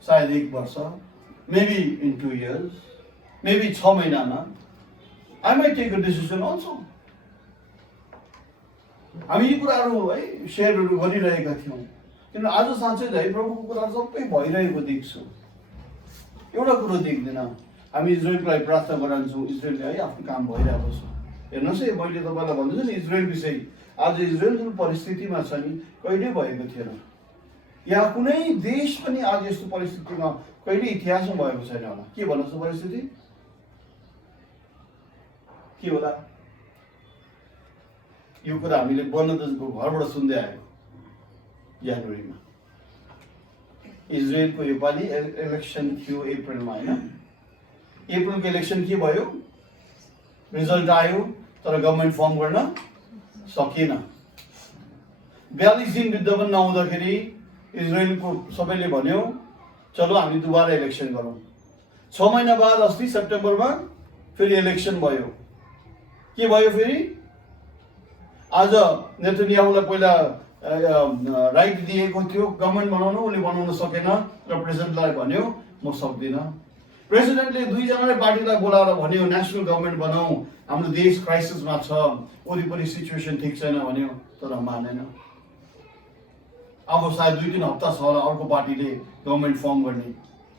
सायद 1 वर्ष, मेबी इन 2 years, मेबी 6 महिनामा I might take a decision also. हामी यी कुराहरू है सेयरहरू गरिरहेका थियौँ। किन आज साँच्चै है प्रभुको कुराहरू सबै भइरहेको देख्छु। एउटा कुरो देख्दैन, हामी इजरायलको लागि प्रार्थना गराउँछौँ, इजरायलले है आफ्नो काम भइरहेको छ। हेर्नुहोस् है, मैले तपाईँलाई भन्दैछु नि इजरायल विषय, आज इजरायल जुन परिस्थितिमा छ नि कहिल्यै भएको थिएन। यहाँ कुनै देश पनि आज यस्तो परिस्थितिमा कहिले इतिहासमा भएको छैन होला। के भन्नुहोस् त परिस्थिति के होला? यो कुरा हामीले वर्णदजको घरबाट सुन्दै आएको। जनवरीमा इजरायलको योपालि इलेक्सन थियो अप्रिलमा, होइन? अप्रिलको इलेक्सन के भयो? रिजल्ट आयो, तर गभर्मेन्ट फर्म गर्न सकिएन। 42 दिन बित्दा पनि नहुँदाखेरि इजरायलको सबैले भन्यो चलो हामी दुबारा इलेक्सन गरौँ। 6 महिना बाद अस्ति सेप्टेम्बरमा फेरि इलेक्सन भयो। के भयो फेरि? आज नेतन्याहुलाई पहिला राइट दिएको थियो गभर्मेन्ट बनाउनु, उसले बनाउन सकेन र प्रेसिडेन्टलाई भन्यो म सक्दिनँ। प्रेसिडेन्टले 2 जनाले पार्टीलाई बोलाएर भन्यो नेसनल गभर्मेन्ट बनाऊ, हाम्रो देश क्राइसिसमा छ, वरिपरि सिचुएसन ठिक छैन भन्यो, तर मानेन। अब सायद 2-3 हप्ता छ होला अर्को पार्टीले गभर्मेन्ट फर्म गर्ने,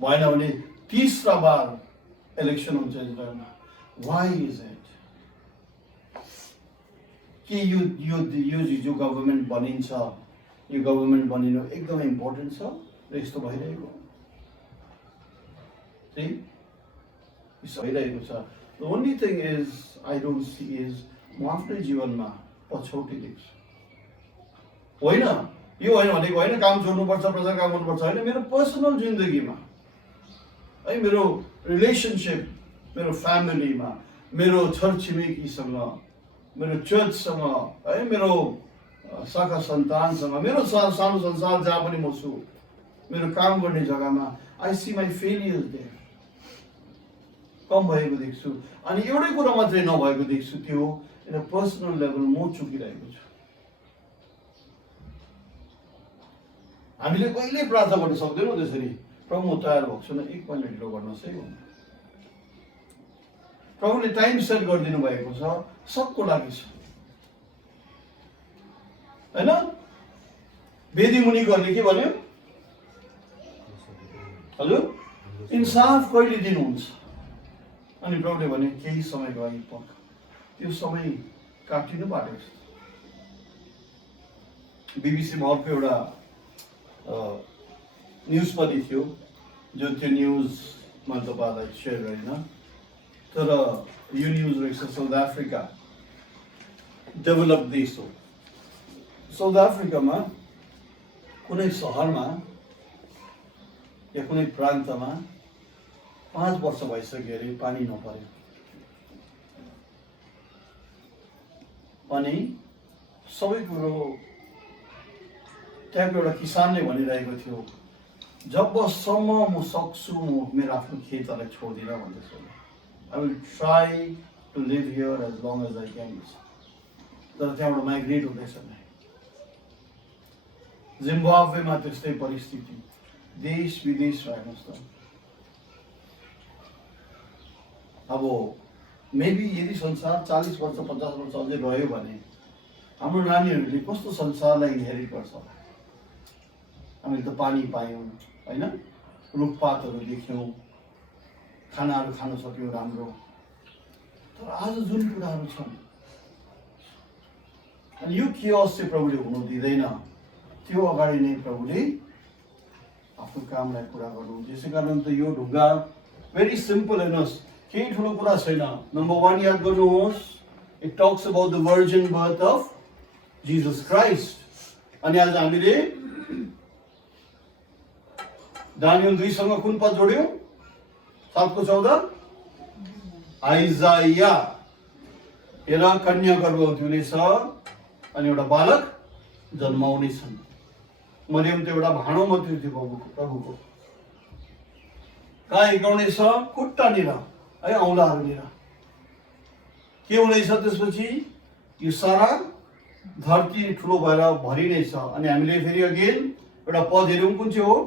भएन भने 3रा बार इलेक्सन हुन्छ इजरायलमा। वाइ इज इट कि यो गभर्मेन्ट बनिन्छ, यो गभर्मेन्ट बनिनु एकदमै इम्पोर्टेन्ट छ र यस्तो भइरहेको भइरहेको छ। The only thing is I don't see is म आफ्नै जीवनमा पछौटे देख्छु। होइन यो होइन भनेको होइन काम छोड्नुपर्छ, प्रचार काम गर्नुपर्छ, होइन। मेरो पर्सनल जिन्दगीमा है, मेरो रिलेसनसिप, मेरो फ्यामिलीमा, मेरो छरछिमेकीसँग, मेरो चर्चसँग है, मेरो शाखा सन्तानसँग, मेरो सानो संसार जहाँ पनि म छु, मेरो काम गर्ने जग्गामा I see my failures there कम भएको देख्छु। अनि एउटै कुरा मात्रै नभएको देख्छु, त्यो इन अ पर्सनल लेभल म चुकिरहेको छु। हामीले कहिल्यै प्रार्थना गर्न सक्दैनौँ त्यसरी, प्रभु म तयार भएको छु, 1 महिना ढिलो गर्नुहोस् है। प्रभुले टाइम सेट गरिदिनु भएको छ, सबको लागि छ, होइन? वेदी मुनिकोहरूले के भन्यो? हजुर इन्साफ कहिले दिनुहुन्छ? अनि प्रभुले भने केही समयको लागि पर्ख, त्यो समय काटिनु पारेको छ। बिबिसीमा अर्को एउटा न्युज पनि थियो, जो त्यो न्युज मैले तपाईँलाई सेयर गरिनँ, तर यो न्युज रहेछ साउथ अफ्रिका डेभलप देश हो। साउथ अफ्रिकामा कुनै सहरमा या कुनै प्रान्तमा 5 वर्ष भइसक्यो अरे पानी नपर्यो अनि सबै कुरो त्यहाँको एउटा किसानले भनिरहेको थियो जबसम्म म सक्छु म मेरो आफ्नो खेतलाई छोड्दिनँ भन्दैछ I will try to live here as long as I can तर त्यहाँबाट माइग्रेट हुँदैछ जिम्बाब्वेमा त्यस्तै परिस्थिति देश विदेश हेर्नुहोस् त अब मेबी यदि संसार 40 वर्ष 50 वर्ष अझै रह्यो भने हाम्रो नानीहरूले कस्तो संसारलाई इन्हेरिट गर्छ हामीले त पानी पायौँ होइन रुखपातहरू देख्यौँ खानाहरू खान सक्यौँ राम्रो तर आज जुन कुराहरू छन् अनि यो कियोस चाहिँ प्रभुले हुनु दिँदैन त्यो अगाडि नै प्रभुले आफ्नो कामलाई पुरा गर्नु त्यसै कारण त यो ढुङ्गा भेरी सिम्पल हेर्नुहोस् केही ठुलो कुरा छैन नम्बर 1 याद गर्नुहोस् it talks about the virgin birth of Jesus Christ अनि आज हामीले दानियल 2 सँग कुन पद जोड्यौं 7:14 आइजाया हेर कन्या गर्भवती हुनेछ अनि एउटा बालक जन्माउनेछन् मरियम त एउटा भाँडो मात्रै थियो प्रभुको कहाँ हिर्काउनेछ खुट्टानिर है औँलाहरूनिर के हुनेछ त्यसपछि यो सारा धरती ठुलो भएर भरिनेछ अनि हामीले फेरि अगेन एउटा पद हेर्यौँ कुन चाहिँ हो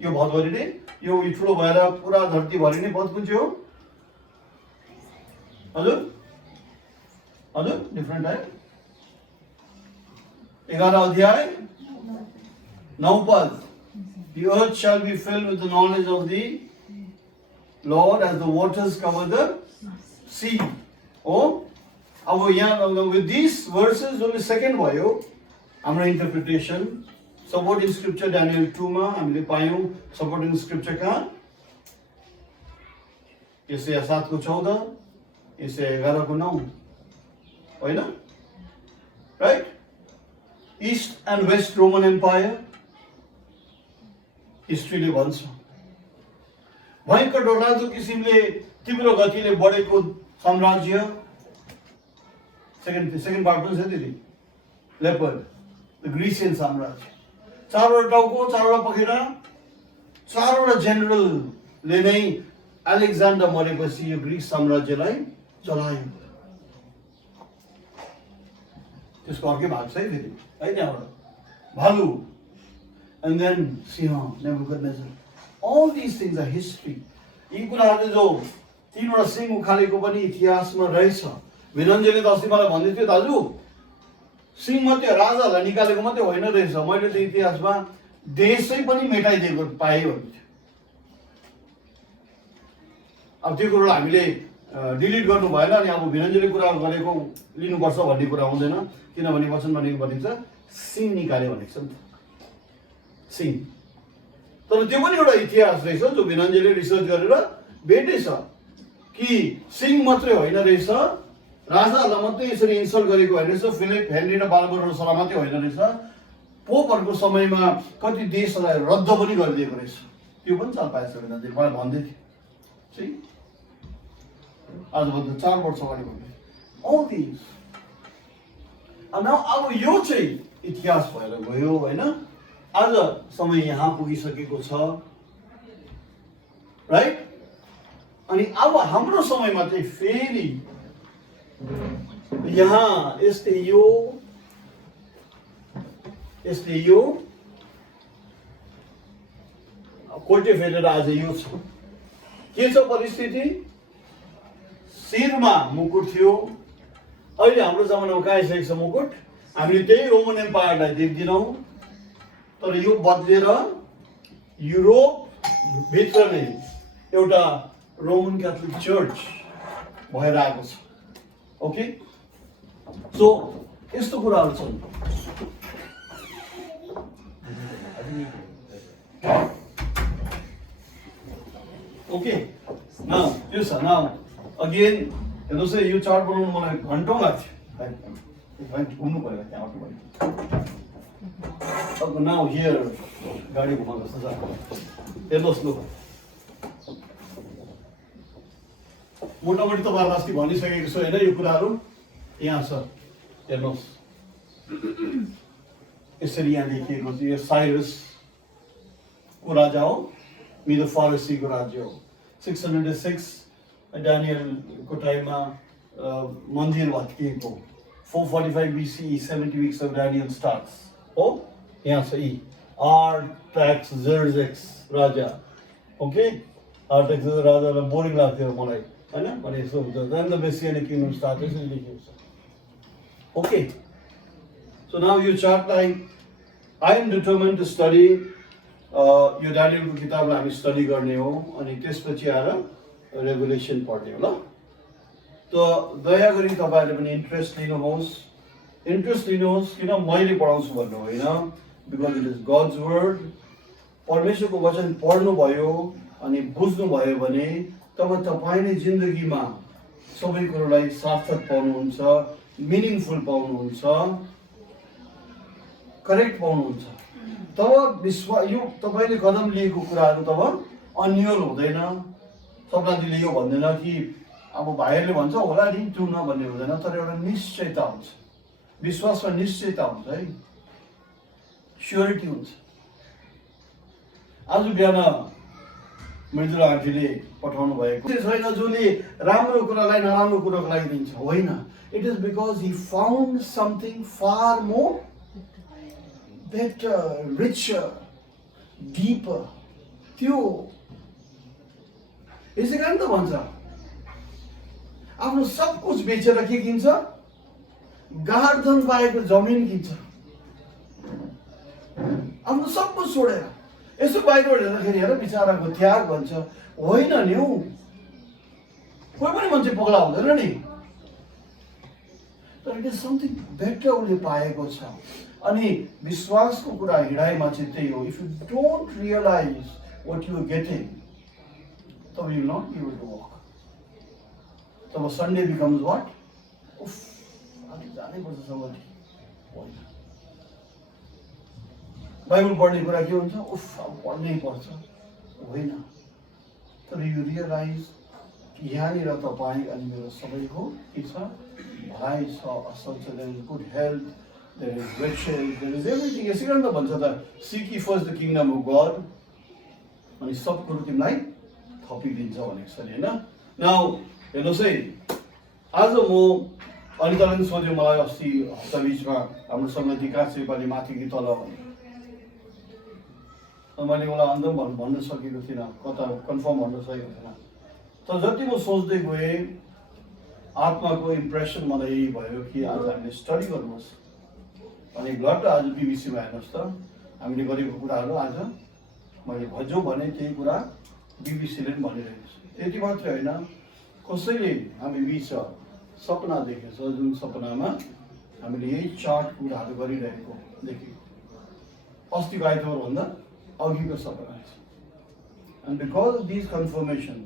यो भद भरिने यो ठुलो भएर पुरा धरती भरिने पद कुन चाहिँ हो हजुर हजुर डिफरेन्ट है 11 अध्याय 9 पद The earth shall be filled with the knowledge of the Lord as the waters cover the sea. Oh, अब यहाँ with these verses only second भयो हाम्रो interpretation. Supporting scripture Daniel 2 मा हामीले पायौं supporting scripture कहाँ यसैया 7:14 यसैया 11:9 होइन right East and West Roman Empire हिस्ट्रीले भन्छ भयङ्कर डरलाग्दो किसिमले तीव्र गतिले बढेको साम्राज्य सेकेन्ड पार्ट पनि छ दिदी लेपर्ड द ग्रिसियन साम्राज्य चारवटा टाउको चारवटा पखेटा चारवटा जेनरलले नै अलेक्जेन्डर मरेपछि यो ग्रिस साम्राज्यलाई चलायो त्यसको अर्कै भाग छ है फेरि है त्यहाँबाट भालु and then Singh नेबुकदनेस्जर all these things are history यी कुराहरू जो तीनवटा सिंह उखालेको पनि इतिहासमा रहेछ विनञ्जनले त अस्ति मलाई भन्दै थियो दाजु सिंह मात्रै राजालाई निकालेको मात्रै होइन रहेछ मैले त इतिहासमा देशै पनि मेटाइदिएको पाएँ भन्थ्यो अब त्यो कुरो हामीले डिलिट गर्नु भएन अनि अब विनञ्जनले कुरा गरेको लिनुपर्छ भन्ने कुरा आउँदैन किनभने वचन भनेको भनिन्छ सिंह निकाल्यो भनेको छ नि त सिंह तर त्यो पनि एउटा इतिहास रहेछ जो विनञ्जनले रिसर्च गरेर भेटेछ कि सिंह मात्रै होइन रहेछ राजाहरूलाई मात्रै यसरी इन्सल्ट गरेको होइन रहेछ फिलिप हेनरी र बारबरोसा मात्रै होइन रहेछ पोपहरूको समयमा कति देशलाई रद्द पनि गरिदिएको रहेछ त्यो पनि चाल पाएछ विनञ्जनले मलाई भन्दै थियो आजभन्दा 4 वर्ष अगाडि भन्दै all these अब यो चाहिँ इतिहास भएर गयो होइन आज समय यहाँ पुगिसकेको छ राइट अनि अब हाम्रो समयमा चाहिँ फेरि यहाँ यस्तै यो कोल्टे फेरेर आज यो छ के छ परिस्थिति शिरमा मुकुट थियो अहिले हाम्रो जमानामा कहाँ आइसकेको छ मुकुट हामीले त्यही रोमन एम्पायरलाई देख्दैनौँ तर यो बदलेर युरोप भित्र नै एउटा रोमन क्याथोलिक चर्च भएर आएको छ ओके सो यस्तो कुराहरू छन् ओके नाउ यो छ नाउ अगेन हेर्नुहोस् है यो चार्ट बनाउनु मलाई घन्टौँ लाग्थ्यो घुम्नु पऱ्यो त्यहाँबाट अब नाउ हियर गाडी घुमाउनु जस्तो छ हेर्नुहोस् लु मोटामोटी तपाईँलाई अस्ति भनिसकेको छु होइन यो कुराहरू यहाँ छ हेर्नुहोस् यसरी यहाँ लेखिएको छ यो साइरसको राजा हो मिदो फारसीको राज्य हो 606 डानियलको टाइममा मन्दिर भत्किएको 445 BCE 70 weeks of Daniel starts हो यहाँ छ यी आर्टाक्सर्जेक्स राजा ओके आर्टाक्सर्जेक्स राजालाई बोरिङ लाग्थ्यो मलाई होइन भने यस्तो हुन्छ then the Messianic kingdom start यसरी लेखिएको छ ओके सो नाउ यो चार्टलाई I am determined to study यो डानियलको किताबलाई हामी स्टडी गर्ने हो अनि त्यसपछि आएर रेभुलेसन पढ्ने हो ल त दया गरी तपाईँहरूले पनि इन्ट्रेस्ट लिनुहोस् किन मैले पढाउँछु भन्नु होइन because it is gods word परमेश्वरको वचन पढ्नुभयो अनि बुझ्नुभयो भने तब तपाईँले जिन्दगीमा सबै कुरोलाई सार्थक पाउनुहुन्छ मिनिङफुल पाउनुहुन्छ करेक्ट पाउनुहुन्छ तब यो तपाईँले कदम लिएको कुराहरू तब अन्यल हुँदैन सपनाजीले यो भन्दैन कि अब भाइहरूले भन्छ होला नि जाउँ भन्ने हुँदैन तर एउटा निश्चयता हुन्छ विश्वासमा निश्चयता हुन्छ है स्योरिटी हुन्छ आज बिहान मृदुला आन्टीले पठाउनु भएको छैन जसले राम्रो कुरालाई नराम्रो कुरोको लागि दिन्छ होइन it is because Hee found something far more better, richer, deeper. त्यो यसै कारण त भन्छ आफ्नो सब कुछ बेचेर के किन्छ गाढ धन पाएको जमिन किन्छ आफ्नो सब कुछ छोडेर यसो बाहिरबाट हेर्दाखेरि हेर बिचाराको त्याग भन्छ होइन नि हौ कोही पनि मान्छे पगला हुँदैन नि तर इट इज समथिङ बेटर उसले पाएको छ अनि विश्वासको कुरा हिँडाइमा चाहिँ त्यही हो if you don't realize what you getting तब you not be able to walk तब सन्डे बिकम्स वाट उफ आज जानै पर्छ सबैले होइन बाइबल पढ्ने कुरा के हुन्छ उफ अब पढ्नै पर्छ होइन तर यु रियलाइज यहाँनिर तपाईँ अनि मेरो सबैको के छ भलाइ छ असल छ there is good health there is riches, there is everything. यसै कारण त भन्छ त seek ye first the kingdom of God अनि सब कुरो तिमीलाई थपिदिन्छ भनेको छ नि होइन नाउ हेर्नुहोस् है आज म अनिताले सोध्यो मलाई अस्ति हप्ता बिचमा हाम्रो समिति कहाँ चाहिँ योपालि माथि कि तल मैले मलाई अन्त भन्न सकेको थिइनँ कता कन्फर्म भन्न सकेको थिइनँ तर जति म सोच्दै गएँ आत्माको इम्प्रेसन मलाई यही भयो कि आज हामीले स्टडी गर्नुहोस् अनि ब्लड आज बिबिसीमा हेर्नुहोस् त हामीले गरेको कुराहरू आज मैले जो भने त्यही कुरा बिबिसीले पनि भनिरहेको छु त्यति मात्रै होइन कसैले हामी बिच सपना देखेछ जुन सपनामा हामीले यही चार्ट कुराहरू गरिरहेको देख्यौँ अस्तिको आइतबारभन्दा अघिको सपना छ and because of this confirmation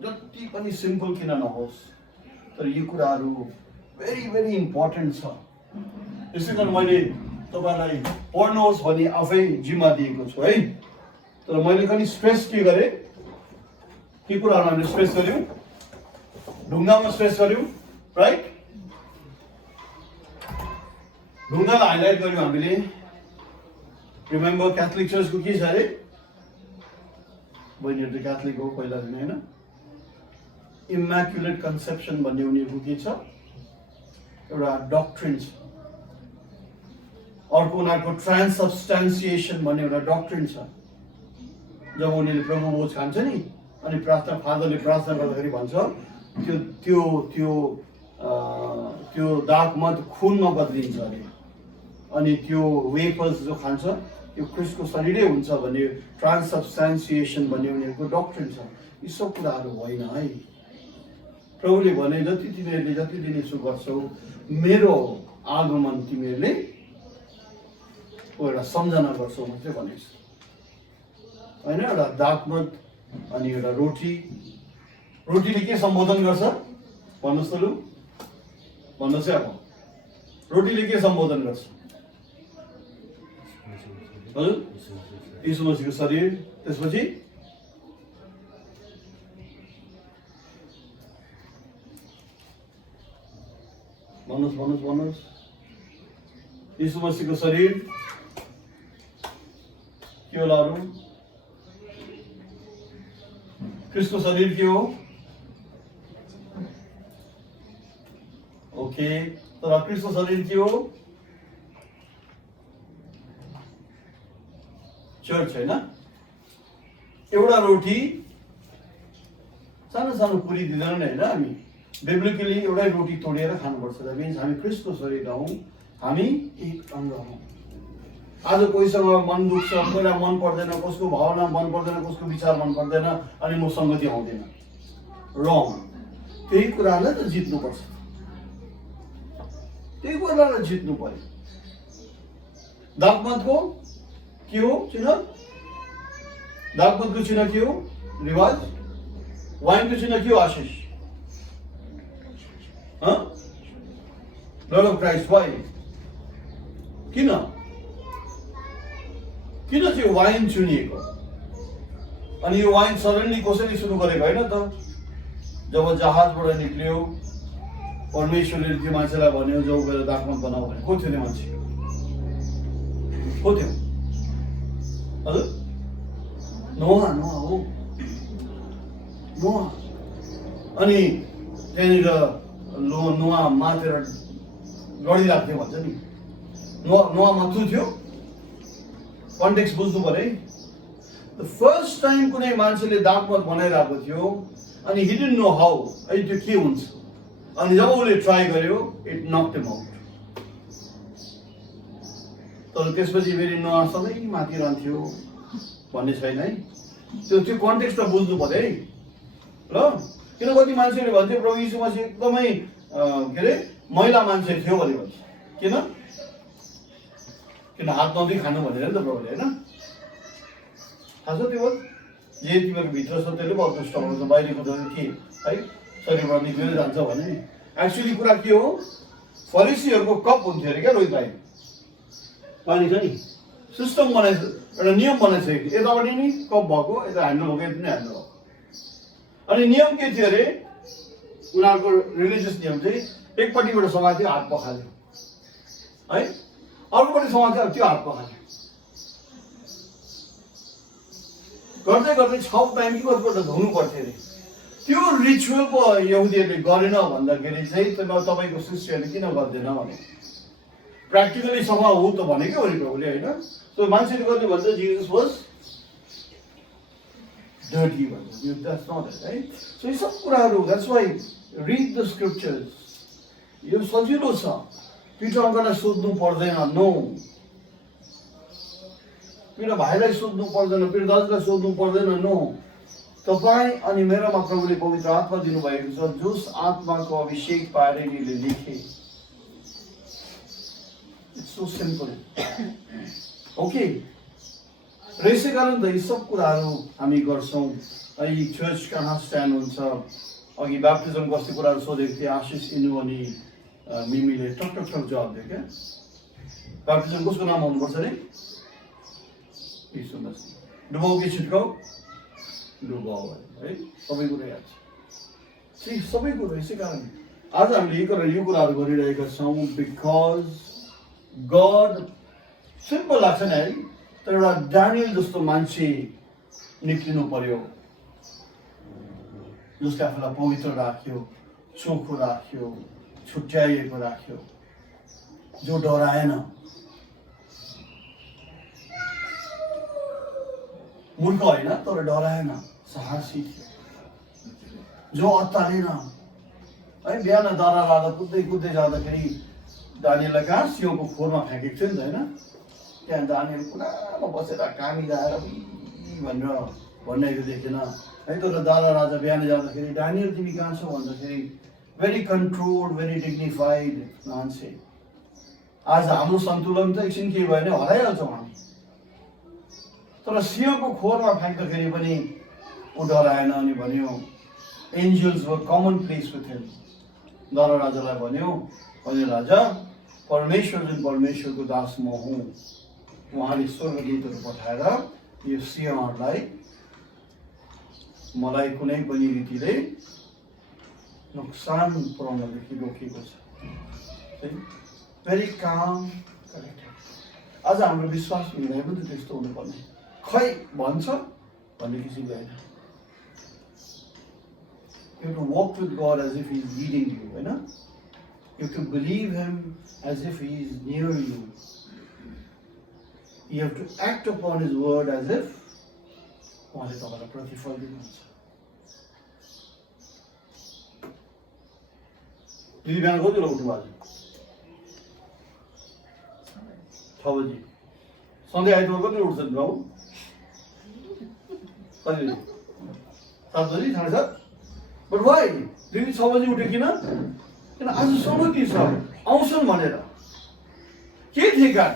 जति पनि सिम्पल किन नहोस् तर यो कुराहरू भेरी भेरी इम्पोर्टेन्ट छ यसै कारण मैले तपाईँलाई पढ्नुहोस् भनी आफै जिम्मा दिएको छु है तर मैले पनि स्ट्रेस के गरेँ के कुराहरू हामीले स्ट्रेस गऱ्यौँ ढुङ्गामा स्ट्रेस गऱ्यौँ राइट ढुङ्गालाई हाइलाइट गऱ्यौँ हामीले रिमेम्बर क्याथोलिक चर्चको के छ अरे बहिनीहरू त क्याथोलिक हो पहिलादेखि होइन इम्याकुलेट कन्सेप्सन भन्ने उनीहरूको के छ एउटा डक्ट्रिन छ अर्को उनीहरूको ट्रान्ससब्स्टान्सिएसन भन्ने एउटा डक्ट्रिन छ जब उनीहरूले प्रभु भोज खान्छ नि अनि प्रार्थना फादरले प्रार्थना गर्दाखेरि भन्छ त्यो त्यो त्यो त्यो दागमत खुनमा बदलिन्छ अरे अनि त्यो वेफर्स जो खान्छ त्यो ख्रिस्टको शरीरै हुन्छ भन्ने ट्रान्ससब्स्टान्सिएसन भन्ने उनीहरूको डक्ट्रिन छ यी सब कुराहरू होइन है प्रभुले भने जति तिमीहरूले जति दिन यसो गर्छौ मेरो आगमन तिमीहरूले एउटा सम्झना गर्छौ मात्रै भनेको छ होइन एउटा दागमत अनि एउटा रोटीले के सम्बोधन गर्छ भन्नुहोस् त लु भन्नुहोस् है अब रोटीले के सम्बोधन गर्छ हजुर यीशु मसीहको शरीर त्यसपछि भन्नुहोस् यीशु मसीहको शरीर के होला अरू क्रिस्टको शरीर के हो ओके तर क्रिस्टको शरीर के हो चर्च हैन एउटा रोटी सानो सानो पुरी दिँदैन नि हैन हामी बिब्लिकली एउटै रोटी तोडेर खानुपर्छ द्याट मिन्स हामी क्रिस्टको शरीर हौँ हामी एक अङ्ग हौँ आज कोहीसँग मन दुख्छ कोहीलाई मन पर्दैन कसको भावना मन पर्दैन कसको विचार मन पर्दैन अनि म सङ्गति आउँदैन रङ त्यही कुरालाई त जित्नुपर्छ त्यही कुरालाई जित्नु पर्यो दागमतको के हो चिन्ह दागमतको चिन्ह के हो रिवाज वाइनको चिन्ह के हो आशिष ब्लड अफ क्राइस्ट वाइ किन चाहिँ वाइन चुनिएको अनि यो वाइन सडनली कसैले सुरु गरेको होइन त जब जहाजबाट निक्लियो परमेश्वरले त्यो मान्छेलाई भन्यो जाऊ गएर दागमत बनाऊ भने को थियो त्यो मान्छे को थियो हजुर नोहा हो नोहा अनि त्यहाँनिर नोहा मातेर लडिरहेको थियो भन्छ नि नोहा माथु थियो कन्टेक्स्ट बुझ्नु पर्यो है फर्स्ट टाइम कुनै मान्छेले दागमत बनाइरहेको थियो अनि हि डिडन्ट नो हाउ है त्यो के हुन्छ अनि जब उसले ट्राई गर्यो इट नक्ड हिम आउट तर त्यसपछि फेरि नोहा सधैँ माथि रहन्थ्यो भन्ने छैन है त्यो कन्टेक्स्ट त बुझ्नु पर्यो है ल किन कति मान्छेले भन्थ्यो प्रभु यीशु मसीह एकदमै के अरे महिला मान्छे थियो भने भन्छ किन हात नदी खानु भनेर नि त प्रभुले होइन थाहा छ त्यो जे तिमीहरूको भित्र छ त्यसले बदुष्ट हुन्छ बाहिरको त के है शरीरबाट निक्लिँदै जान्छ भने नि एक्चुअली कुरा के हो फरिसीहरूको कप हुन्थ्यो अरे क्या रोहित भाइ पानी छ नि सिस्टम बनाइछ एउटा नियम बनाइछ कि यताबाट नि कप भएको यता ह्यान्डल भएको यति नै ह्यान्डल भएको अनि नियम के थियो अरे उनीहरूको रिलिजियस नियम चाहिँ एकपट्टिबाट समात्यो हात पखाल्यो है अर्कोपट्टि समात्यो त्यो हात पखाल्यो गर्दै गर्दै 6 टाइम कि कतिपल्ट धुनु पर्थ्यो अरे त्यो रिचुअल पो यहुदीहरूले गरेन भन्दाखेरि चाहिँ तपाईँको शिष्यहरूले किन गर्दैन भने प्र्याक्टिकली सफा हो त भनेकै हो नि प्रभुले होइन सो मान्छेले गर्ने भन्छ जिजस वाज डर्टी भन्छ द्याट्स नट इट है सो यी सब कुराहरू that's why read the scriptures यो सजिलो छ पिठो अङ्कलाई सोध्नु पर्दैन नो पिरो भाइलाई सोध्नु पर्दैन पिरो दाजुलाई सोध्नु पर्दैन नो तपाईँ अनि मेरोमा प्रभुले पवित्र आत्मा दिनुभएको छ जस आत्माको अभिषेक पाएर यिनीहरूले लेखे इट्स सो सिम्पल ओके र यसै कारण त यी सब कुराहरू हामी गर्छौँ यी चर्च कहाँ स्ट्यान्ड हुन्छ अघि ब्याप्टिजम कस्तो कुराहरू सोधेको थिएँ आशिष इनु अनि मिमीले टक जवाब दियो क्या ब्याप्टिजम कसको नाम हुनुपर्छ अरे यीशु मसीह डुबाउ के छिटकाउ डुबाउ है सबै कुरा याद छ सबै कुरा यसै कारण आज हामीले यो कुराहरू गरिरहेका छौँ बिकज गड सिम्पल लाग्छ नि है तर एउटा डानियल जस्तो मान्छे निक्लिनु पर्यो जसले आफूलाई पवित्र राख्यो चोखो राख्यो छुट्याइएको राख्यो जो डराएन मूर्ख होइन तर डराएन साहसी थियो जो अत्तालेन है बिहान दारा लाँदा कुद्दै जाँदाखेरि दानियललाई कहाँ सिंहको खोरमा फ्याँकेको थियो नि त होइन त्यहाँ दानियल कुनामा बसेर कामी लाएर भनेर भनिरहेको देखेन है तर दारा राजा बिहान जाँदाखेरि दानियल तिमी कहाँ छौ भन्दाखेरि भेरी कन्ट्रोल्ड भेरी डिग्निफाइड मान्छे आज हाम्रो सन्तुलन त एकछिन के भयो भने हराइहाल्छौँ हामी तर सिंहको खोरमा फ्याँक्दाखेरि पनि ऊ डराएन अनि भन्यो angels were common place with him दारा राजालाई भन्यो राजा परमेश्वर जुन परमेश्वरको दास म हुँ उहाँले स्वर्गदूतहरू पठाएर यो सिंहहरूलाई मलाई कुनै पनि रीतिले नोक्सान पुर्याउनदेखि रोकेको छ। भेरी काम करेक्टेड। आज हाम्रो विश्वास हुँदैन पनि त त्यस्तो हुनुपर्ने, खै भन्छ भन्ने किसिमको होइन। You have to walk with God as if He is leading you, होइन? You have to believe Him as if He is near you. You have to act upon His word as if उहाँले तपाईँलाई प्रतिफल दिनुहुन्छ। दिदी बिहान कति बेला उठ्नु आज? 6 बजी। सधैँ आइतबार कति उठ्छन् गाउँ? कति बजी? 7 बजी, 7:30? But why? दिदी 6 बजी उठ्यो किन? किन आज संगति छ, आउँछन् भनेर। के ठेगान?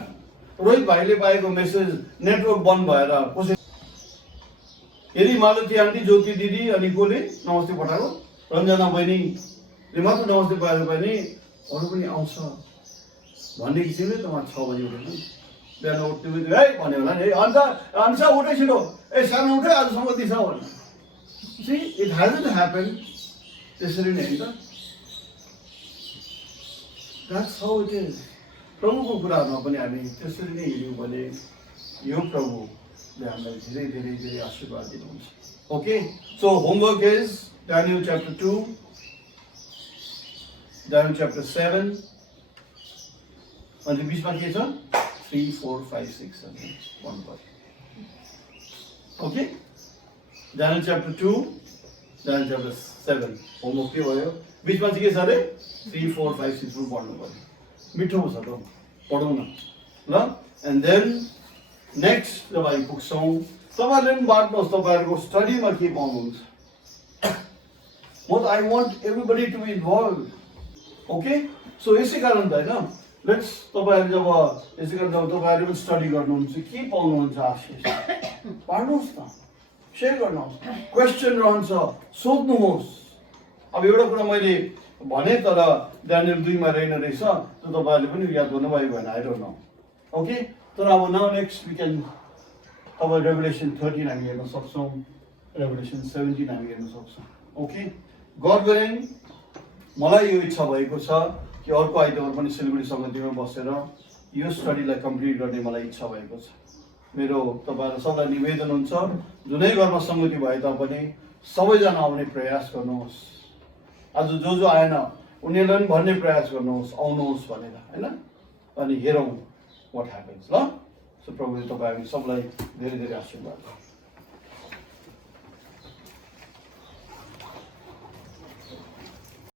रोहित भाइले पाएको मेसेज नेटवर्क बन्द भएर कसै यदि मालती आन्टी, ज्योति दिदी अनि कोले नमस्ते पठाएको, रञ्जना बहिनीले मात्र नमस्ते पाएर पनि अरू पनि आउँछ भन्ने किसिमले त उहाँ 6 बजी उठ्नु। बिहान उठ्नु है भन्यो होला नि, अन्त उठे छिटो, सानो उठे आज संगति छ भन्नु। See, it hasn't happened. त्यसरी नै होइन त? That's how it is. प्रभुको कुराहरूमा पनि हामी त्यसरी नै हिँड्यौँ भने यो प्रभुले हामीलाई धेरै धेरै धेरै आशीर्वाद दिनुहुन्छ। Okay, so homework is Daniel chapter 2, Daniel chapter 7, अनि बिचमा के छ? 3, 4, 5, 6, 7, 1 part. Okay, Daniel chapter 2, Daniel chapter 7, homework के भयो? बिचमा चाहिँ के छ अरे? 3, 4, 5, 6 पढ्नु पर्यो। मिठो छ त, पढौँ न ल। एन्ड देन नेक्स्ट जब आइपुग्छौँ तपाईँहरूले पनि बाँड्नुहोस् तपाईँहरूको स्टडीमा के पाउनुहुन्छ। I want everybody to be involve. Okay, so यसै कारण त होइन, लेट्स तपाईँहरू जब यसै कारण जब तपाईँहरू पनि स्टडी गर्नुहुन्छ के पाउनुहुन्छ आशिष बाँड्नुहोस् न, सेयर गर्नुहोस्, क्वेसन रहन्छ सोध्नुहोस्। अब एउटा कुरा मैले भने तर Daniel 2 मा रहेन रहेछ, त्यो तपाईँहरूले पनि याद गर्नुभयो भने आई डोन्ट नो। ओके, तर अब नाउ नेक्स्ट वी क्यान तपाईँ रेभुलेसन 13 हामी हेर्न सक्छौँ, रेभुलेसन 17 हामी हेर्न सक्छौँ। ओके, गड विलिङ मलाई यो इच्छा भएको छ कि अर्को आइतबार पनि सिलगढी समितिमा बसेर यो स्टडीलाई कम्प्लिट गर्ने मलाई इच्छा भएको छ। मेरो तपाईँहरू सबलाई निवेदन हुन्छ, जुनै घरमा सङ्गति भए तापनि सबैजना आउने प्रयास गर्नुहोस्। आज जो आएन उनीहरूलाई पनि भन्ने प्रयास गर्नुहोस्, आउनुहोस् भनेर, होइन? अनि हेरौँ वाट ह्यापन्स ल। सो प्रभुले तपाईँहरू सबलाई धेरै धेरै आशीर्वाद।